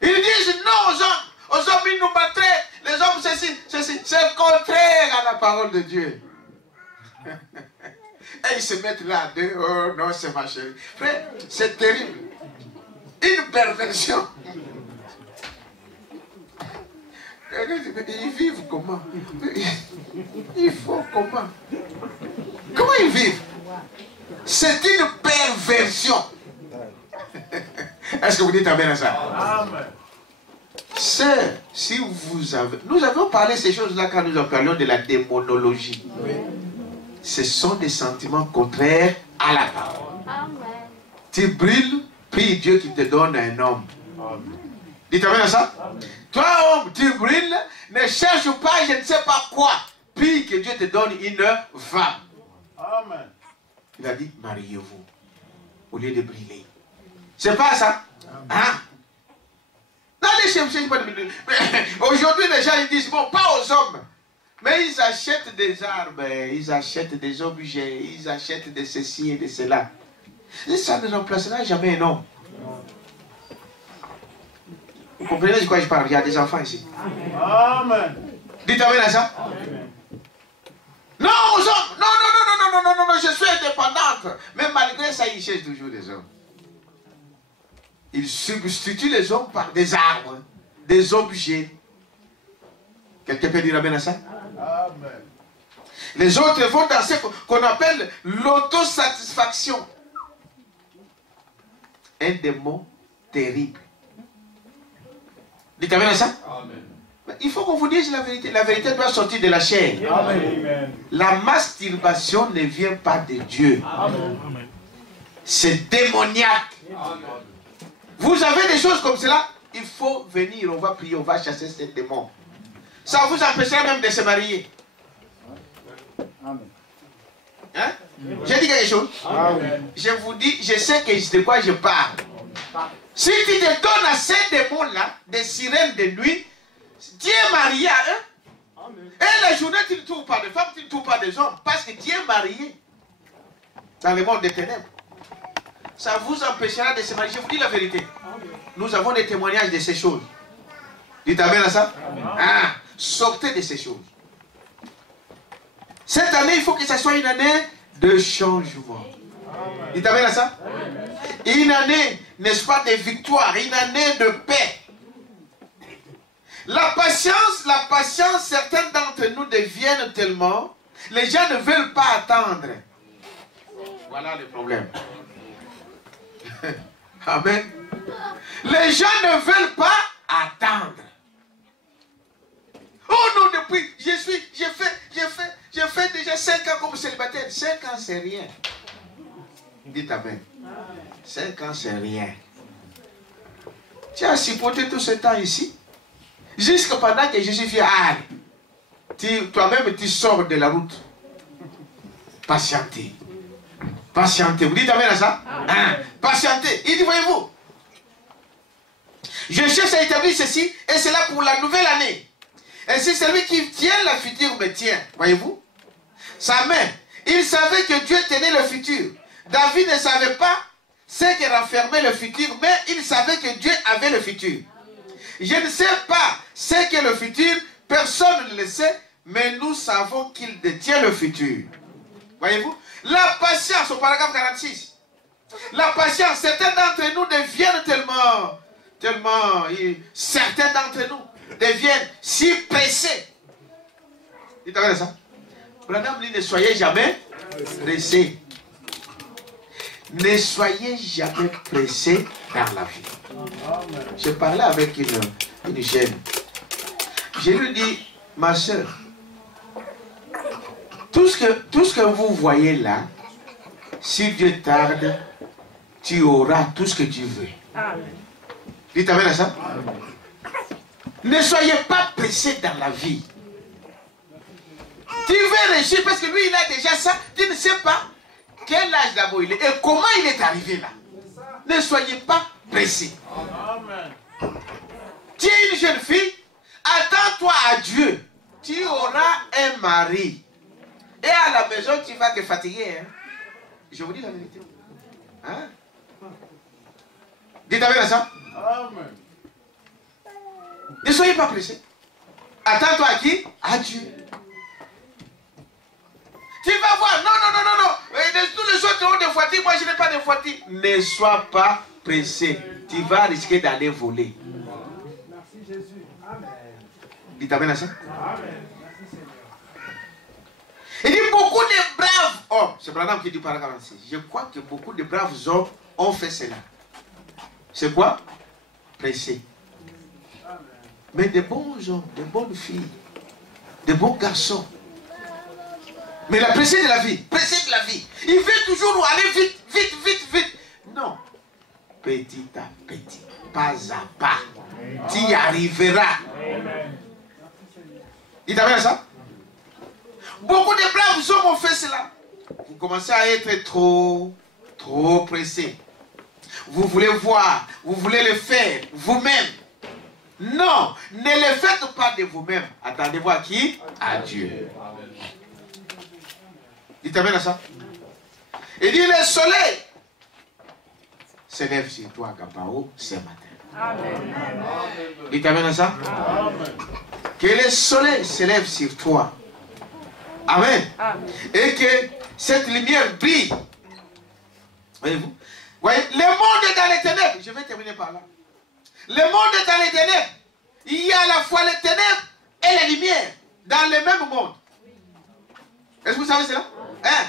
Ils disent non aux hommes. Aux hommes, ils nous battraient. Les hommes, ceci. C'est contraire à la parole de Dieu. Et ils se mettent là à deux. Oh non, c'est ma chérie. Frère, c'est terrible. Une perversion. Ils vivent comment? Ils font comment? Comment ils vivent? C'est une perversion. Est-ce que vous dites amen à ça? Amen. Sœur, si vous avez... Nous avons parlé de ces choses-là quand nous parlions de la démonologie. Oui. Ce sont des sentiments contraires à la parole. Amen. Tu brûles, prie Dieu qui te donne un homme. Amen. Dites amen à ça? Amen. Toi, homme, tu brûles, ne cherche pas, je ne sais pas quoi. Prie que Dieu te donne une femme. Amen. Il a dit, mariez-vous, au lieu de brûler. C'est pas ça? Hein? Aujourd'hui, les gens ils disent, bon, pas aux hommes. Mais ils achètent des armes, ils achètent des objets, ils achètent de ceci et de cela. Et ça ne remplacera jamais un homme. Vous comprenez de quoi je parle? Il y a des enfants ici. Amen. Dites amen à ça? Amen. Non, aux hommes. Non, je suis indépendante. Mais malgré ça, ils cherchent toujours des hommes. Ils substituent les hommes par des arbres, des objets. Quelqu'un peut dire amen à ça? Amen. Les autres vont dans ce qu'on appelle l'autosatisfaction. Un démon terrible. Dites amen à ça? Amen. Il faut qu'on vous dise la vérité. La vérité doit sortir de la chair. Amen. La masturbation ne vient pas de Dieu. C'est démoniaque. Amen. Vous avez des choses comme cela, il faut venir, on va prier, on va chasser ces démons. Ça vous empêchera même de se marier. Amen. Hein? J'ai dit quelque chose? Amen. Je vous dis, je sais de quoi je parle. Si tu te donnes à ces démons-là, des sirènes de nuit, Dieu est marié à eux. Amen. Et la journée, tu ne trouves pas de femmes, tu ne trouves pas de hommes, parce que Dieu est marié dans le monde des ténèbres. Ça vous empêchera de se marier. Je vous dis la vérité. Nous avons des témoignages de ces choses. Dites amen à ça? Ah, sortez de ces choses. Cette année, il faut que ça soit une année de changement. Dites amen à ça? Une année, n'est-ce pas, de victoire, une année de paix. La patience, certains d'entre nous deviennent tellement, les gens ne veulent pas attendre. Voilà le problème. Amen. Les gens ne veulent pas attendre. Oh non, depuis, j'ai fait déjà 5 ans comme célibataire. 5 ans, c'est rien. Dites amen. 5 ans, c'est rien. Tu as supporté tout ce temps ici. Jusque pendant que je suis fier. Toi-même, tu sors de la route. Patientez. Patientez. Vous dites amen à ça? Hein? Patientez. Il dit, voyez-vous, je cherche à établir ceci et cela pour la nouvelle année. Et c'est celui qui tient le futur me tient. Voyez-vous? Sa main. Il savait que Dieu tenait le futur. David ne savait pas ce qui renfermait le futur, mais il savait que Dieu avait le futur. Je ne sais pas ce qu'est le futur, personne ne le sait, mais nous savons qu'il détient le futur. Voyez-vous? La patience, au paragraphe 46. La patience, certains d'entre nous deviennent certains d'entre nous deviennent si pressés. Dites avec ça. Branham dit, ne soyez jamais pressés. Ne soyez jamais pressés dans la vie. Je parlais avec une jeune. Je lui dis, ma soeur, tout ce que vous voyez là, si Dieu tarde, tu auras tout ce que tu veux. Dites amen à ça. Ne soyez pas pressés dans la vie. Tu veux réussir parce que lui il a déjà ça. Tu ne sais pas quel âge d'abord il est et comment il est arrivé là. Ne soyez pas pressés. Tu es une jeune fille, attends-toi à Dieu. Tu auras un mari. Et à la maison, tu vas te fatiguer. Hein? Je vous dis la vérité. Hein? Dites amen à ça. Amen. Ne soyez pas pressés. Attends-toi à qui? À Dieu. Tu vas voir. Non. Tous les autres ont des voitures. Moi, je n'ai pas de voiture. Ne sois pas pressé. Tu vas risquer d'aller voler. Merci Jésus. Amen. Dites amen à ça. Amen. Il dit beaucoup de braves hommes. C'est Branham qui dit par 46. Je crois que beaucoup de braves hommes ont fait cela. C'est quoi? Pressé. Mais de bons hommes, de bonnes filles, de bons garçons. Mais la pressé de la vie, pressé de la vie. Il veut toujours aller vite. Non. Petit à petit, pas à pas. Tu y arriveras. Dites amen à ça. Beaucoup de braves hommes ont fait cela. Vous commencez à être trop pressé. Vous voulez voir, vous voulez le faire vous-même. Non, ne le faites pas de vous-même. Attendez-vous à qui? À Dieu. Dites amen à ça. Il dit le soleil se lève sur toi, Gabao, ce matin. Amen. Dites amen à ça. Amen. Que le soleil se lève sur toi. Amen. Amen. Et que cette lumière brille. Voyez-vous? Voyez, le monde est dans les ténèbres. Je vais terminer par là. Le monde est dans les ténèbres. Il y a à la fois les ténèbres et la lumière dans le même monde. Est-ce que vous savez cela? Hein?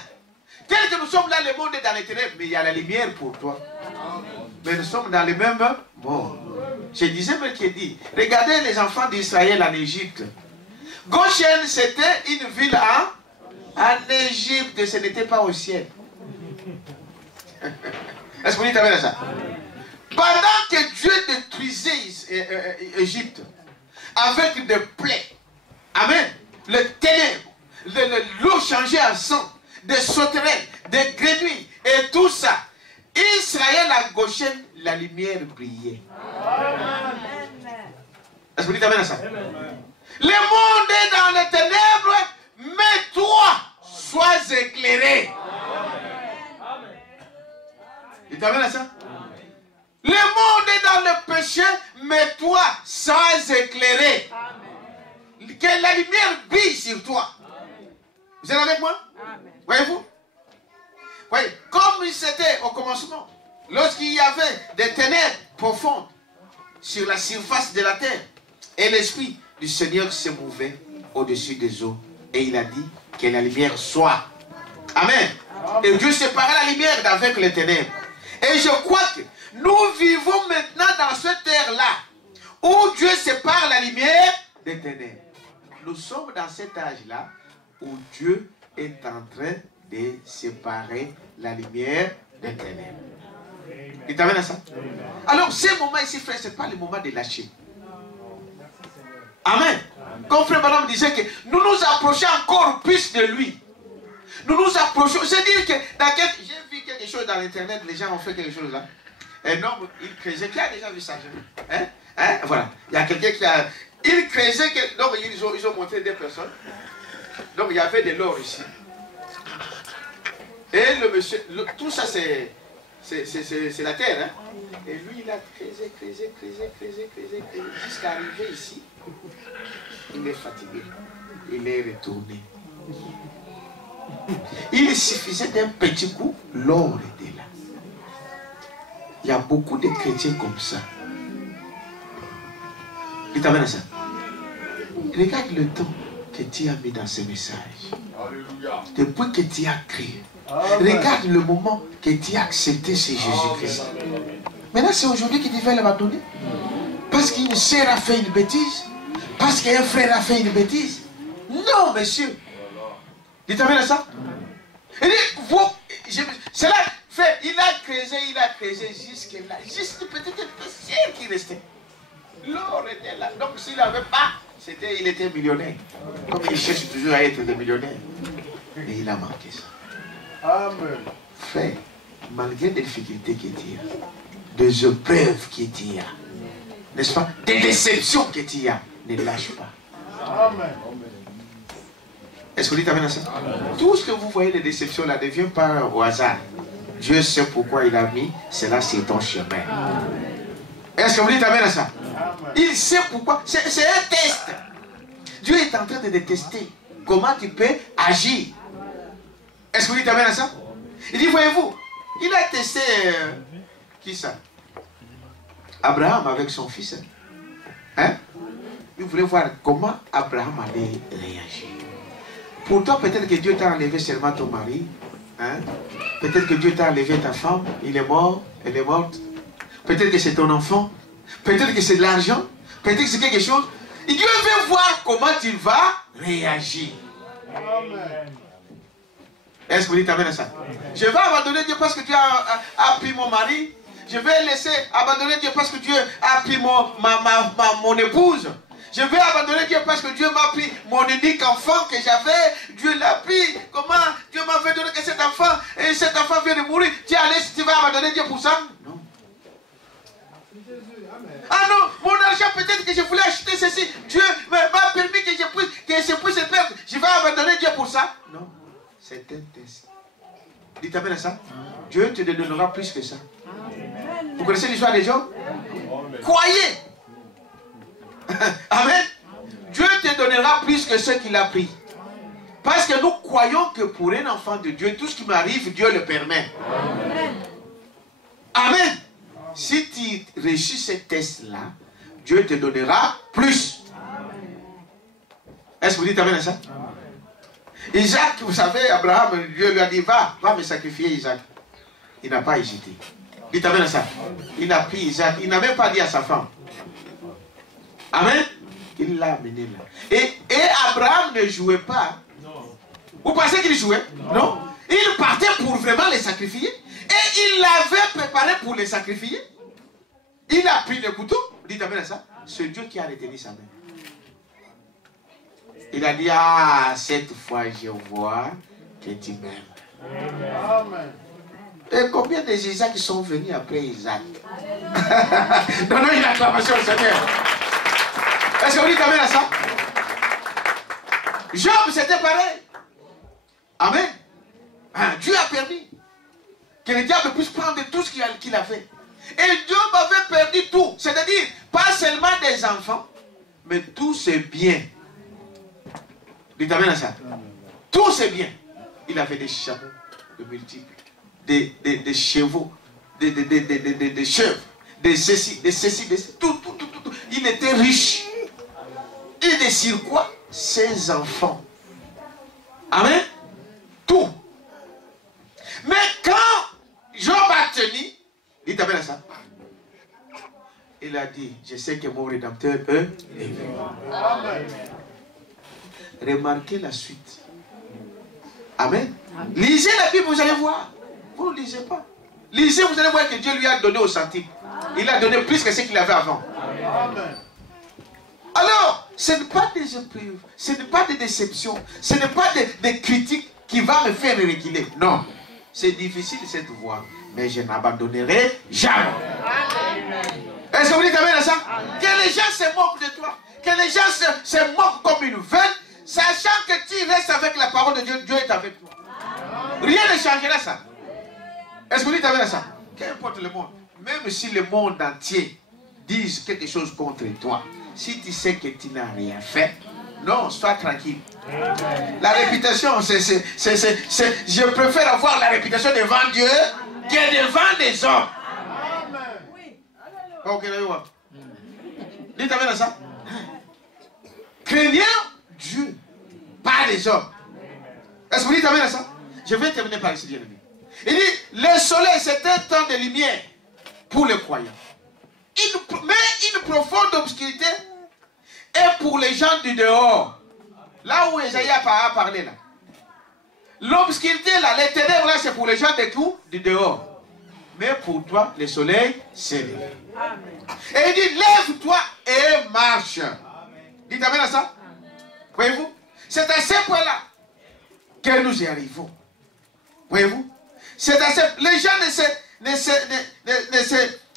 Tel que nous sommes là, le monde est dans les ténèbres, mais il y a la lumière pour toi. Mais nous sommes dans le même monde. Je disais Melchior, regardez les enfants d'Israël en Égypte. Goshen, c'était une ville en Égypte, ce n'était pas au ciel. Est-ce que vous dites amen à ça? Pendant que Dieu détruisait Égypte avec des plaies, amen, les ténèbres, l'eau changeait en sang, des sauterelles, des grenouilles et tout ça. Israël à Goshen, la lumière brillait. Est-ce que vous dites amen à ça? Le monde est dans les ténèbres, mais toi, sois éclairé. Dites amen à ça? Le monde est dans le péché, mais toi, sois éclairé. Que la lumière brille sur toi. Vous êtes avec moi? Voyez-vous? Voyez, comme c'était au commencement, lorsqu'il y avait des ténèbres profondes sur la surface de la terre, et l'Esprit du Seigneur se mouvait au-dessus des eaux, et il a dit que la lumière soit. Amen. Et Dieu séparait la lumière d'avec les ténèbres. Et je crois que nous vivons maintenant dans cette ère-là, où Dieu sépare la lumière des ténèbres. Nous sommes dans cet âge-là, où Dieu est en train de séparer la lumière des ténèbres. Il t'amène à ça? Alors, ce moment ici, frère, ce n'est pas le moment de lâcher. Amen. Comme frère Branham disait que nous nous approchons encore plus de lui. Nous nous approchons. C'est-à-dire que j'ai vu quelque chose dans l'internet, les gens ont fait quelque chose là. Un homme, il creusait, qui a déjà vu ça? Hein? Voilà. Il y a quelqu'un qui a. Il creusait, donc ils ont montré des personnes. Donc il y avait de l'or ici. Et le monsieur, tout ça c'est la terre. Hein? Et lui il a creusé, jusqu'à arriver ici. Il est fatigué. Il est retourné. Il suffisait d'un petit coup, l'or était là. Il y a beaucoup de chrétiens comme ça. Il t'amène à ça. Regarde le temps que tu as mis dans ce message. Alléluia. Depuis que tu as crié. Amen. Regarde le moment que tu as accepté ce Jésus-Christ. Maintenant, c'est aujourd'hui que tu vas l'abandonner. Parce qu'une sœur a fait une bêtise. Parce qu'un frère a fait une bêtise. Non, monsieur. Dites amen à ça. Il dit, cela fait, il a creusé jusque-là. Juste une petite poussière qui restait. L'or était là. Donc s'il n'avait pas, il était millionnaire. Comme il cherche toujours à être des millionnaires. Mais il a manqué ça. Amen. Frère, malgré les difficultés que tu as, des épreuves que tu as, n'est-ce pas, des déceptions que tu as, ne lâche pas. Amen. Est-ce que vous dites amen à ça? Tout ce que vous voyez, les déceptions là, ne vient pas au hasard. Dieu sait pourquoi il a mis cela sur ton chemin. Est-ce que vous dites amen à ça? Il sait pourquoi. C'est un test. Dieu est en train de te tester. Comment tu peux agir. Est-ce que vous dites amen à ça? Il dit, voyez-vous, il a testé qui ça? Abraham avec son fils. Hein? Il voulait voir comment Abraham allait réagir. Pour toi, peut-être que Dieu t'a enlevé seulement ton mari. Hein? Peut-être que Dieu t'a enlevé ta femme. Il est mort, elle est morte. Peut-être que c'est ton enfant. Peut-être que c'est de l'argent. Peut-être que c'est quelque chose. Et Dieu veut voir comment tu vas réagir. Amen. Est-ce que vous dites amen à ça? Je vais abandonner Dieu parce que Dieu a pris mon mari. Je vais laisser abandonner Dieu parce que Dieu a pris mon épouse. Je vais abandonner Dieu parce que Dieu m'a pris mon unique enfant que j'avais. Dieu l'a pris. Comment Dieu m'a fait donner que cet enfant, et cet enfant vient de mourir. Tu vas abandonner Dieu pour ça? Non. Ah non, mon argent, peut-être que je voulais acheter ceci. Dieu m'a permis que je puisse se perdre. Je vais abandonner Dieu pour ça? Non. C'est un test. Dites amen à ça. Dieu te donnera plus que ça. Vous connaissez l'histoire des gens? Croyez. Amen. Dieu te donnera plus que ce qu'il a pris. Parce que nous croyons que pour un enfant de Dieu, tout ce qui m'arrive, Dieu le permet. Amen. Si tu réussis ce test-là, Dieu te donnera plus. Est-ce que vous dites amen à ça? Isaac, vous savez, Abraham, Dieu lui a dit, va me sacrifier Isaac. Il n'a pas hésité. Dites amen à ça. Il a pris Isaac, il n'a même pas dit à sa femme. Amen. Il l'a amené là. Et Abraham ne jouait pas. Vous pensez qu'il jouait? Non. Il partait pour vraiment les sacrifier. Et il l'avait préparé pour les sacrifier. Il a pris le couteau. Dites amen à ça. C'est Dieu qui a retenu sa main. Il a dit, ah, cette fois je vois que tu m'aimes. Amen. Et combien de Isaac qui sont venus après Isaac? Donnons une acclamation au Seigneur. Est-ce que vous dites amen à ça? Job, c'était pareil. Amen. Dieu a permis que le diable puisse prendre tout ce qu'il a fait. Et Dieu avait perdu tout. C'est-à-dire, pas seulement des enfants, mais tous ses biens. Dites amen à ça. Tous ses biens. Il avait des chameaux de multiples, des chevaux, des chèvres, des ceci, tout. Il était riche. Et des sur quoi? Ses enfants. Amen. Tout. Mais quand Job a tenu, dites amen à ça. Il a dit, je sais que mon Rédempteur est vivant. Amen. Remarquez la suite. Amen. Lisez la Bible, vous allez voir. Vous ne lisez pas. Lisez, vous allez voir que Dieu lui a donné au centime. Il a donné plus que ce qu'il avait avant. Amen. Alors, ce n'est pas des épreuves, ce n'est pas des déceptions, ce n'est pas des critiques qui vont me faire reculer. Non. C'est difficile cette voie, mais je n'abandonnerai jamais. Est-ce que vous dites amen à ça? Que les gens se moquent de toi, que les gens se moquent comme ils veulent, sachant que tu restes avec la parole de Dieu, Dieu est avec toi. Rien ne changera ça. Est-ce que vous dites amen à ça? Qu'importe le monde, même si le monde entier dise quelque chose contre toi, si tu sais que tu n'as rien fait, non, sois tranquille. La réputation, je préfère avoir la réputation devant Dieu que devant des hommes. Ok, là, dites amen à ça. Craignez Dieu. pas des hommes. Est-ce que vous dites amen à ça? Je vais terminer par ici, bien-aimé. Il dit, le soleil, c'est un temps de lumière pour les croyants. Mais une profonde obscurité est pour les gens du dehors. Là où Esaïe a parlé là. L'obscurité là, les ténèbres là, c'est pour les gens du dehors. Mais pour toi, le soleil s'est levé. Et il dit, lève-toi et marche. Dites amen à ça. Voyez-vous? C'est à ce point-là que nous y arrivons. Voyez-vous? C'est à ce... Les gens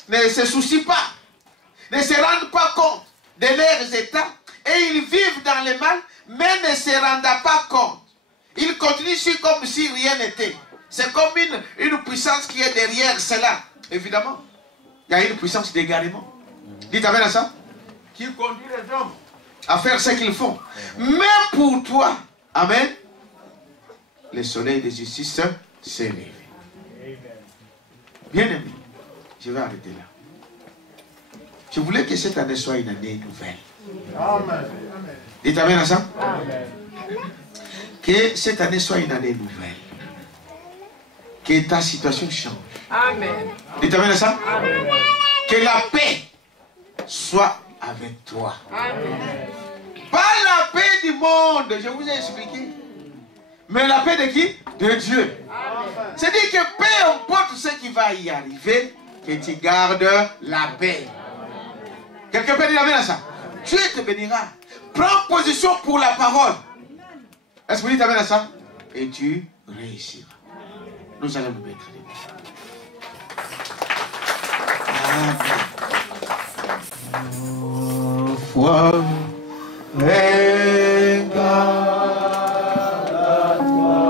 ne se soucient pas, ne se rendent pas compte de leurs états et ils vivent dans le mal, mais ne se rendent pas compte. Ils continuent comme si rien n'était. C'est comme une puissance qui est derrière cela. Évidemment, il y a une puissance d'égarement. Dites amen à ça. Qui conduit les hommes à faire ce qu'ils font. Mais pour toi, amen, le soleil de justice s'est levé. Bien aimé, je vais arrêter là. Je voulais que cette année soit une année nouvelle. Amen. Dites amen à ça. Amen. Que cette année soit une année nouvelle. Que ta situation change. Amen. Dites amen à ça. Amen. Que la paix soit avec toi. Amen. Pas la paix du monde, je vous ai expliqué. Mais la paix de qui? De Dieu. C'est-à-dire que peu importe ce qui va y arriver, que tu gardes la paix. Quelqu'un peut dire amen à ça? Dieu te bénira. Prends position pour la parole. Est-ce que vous dites amen à ça? Et tu réussiras. Nous allons nous mettre les mains. Foi égale à toi.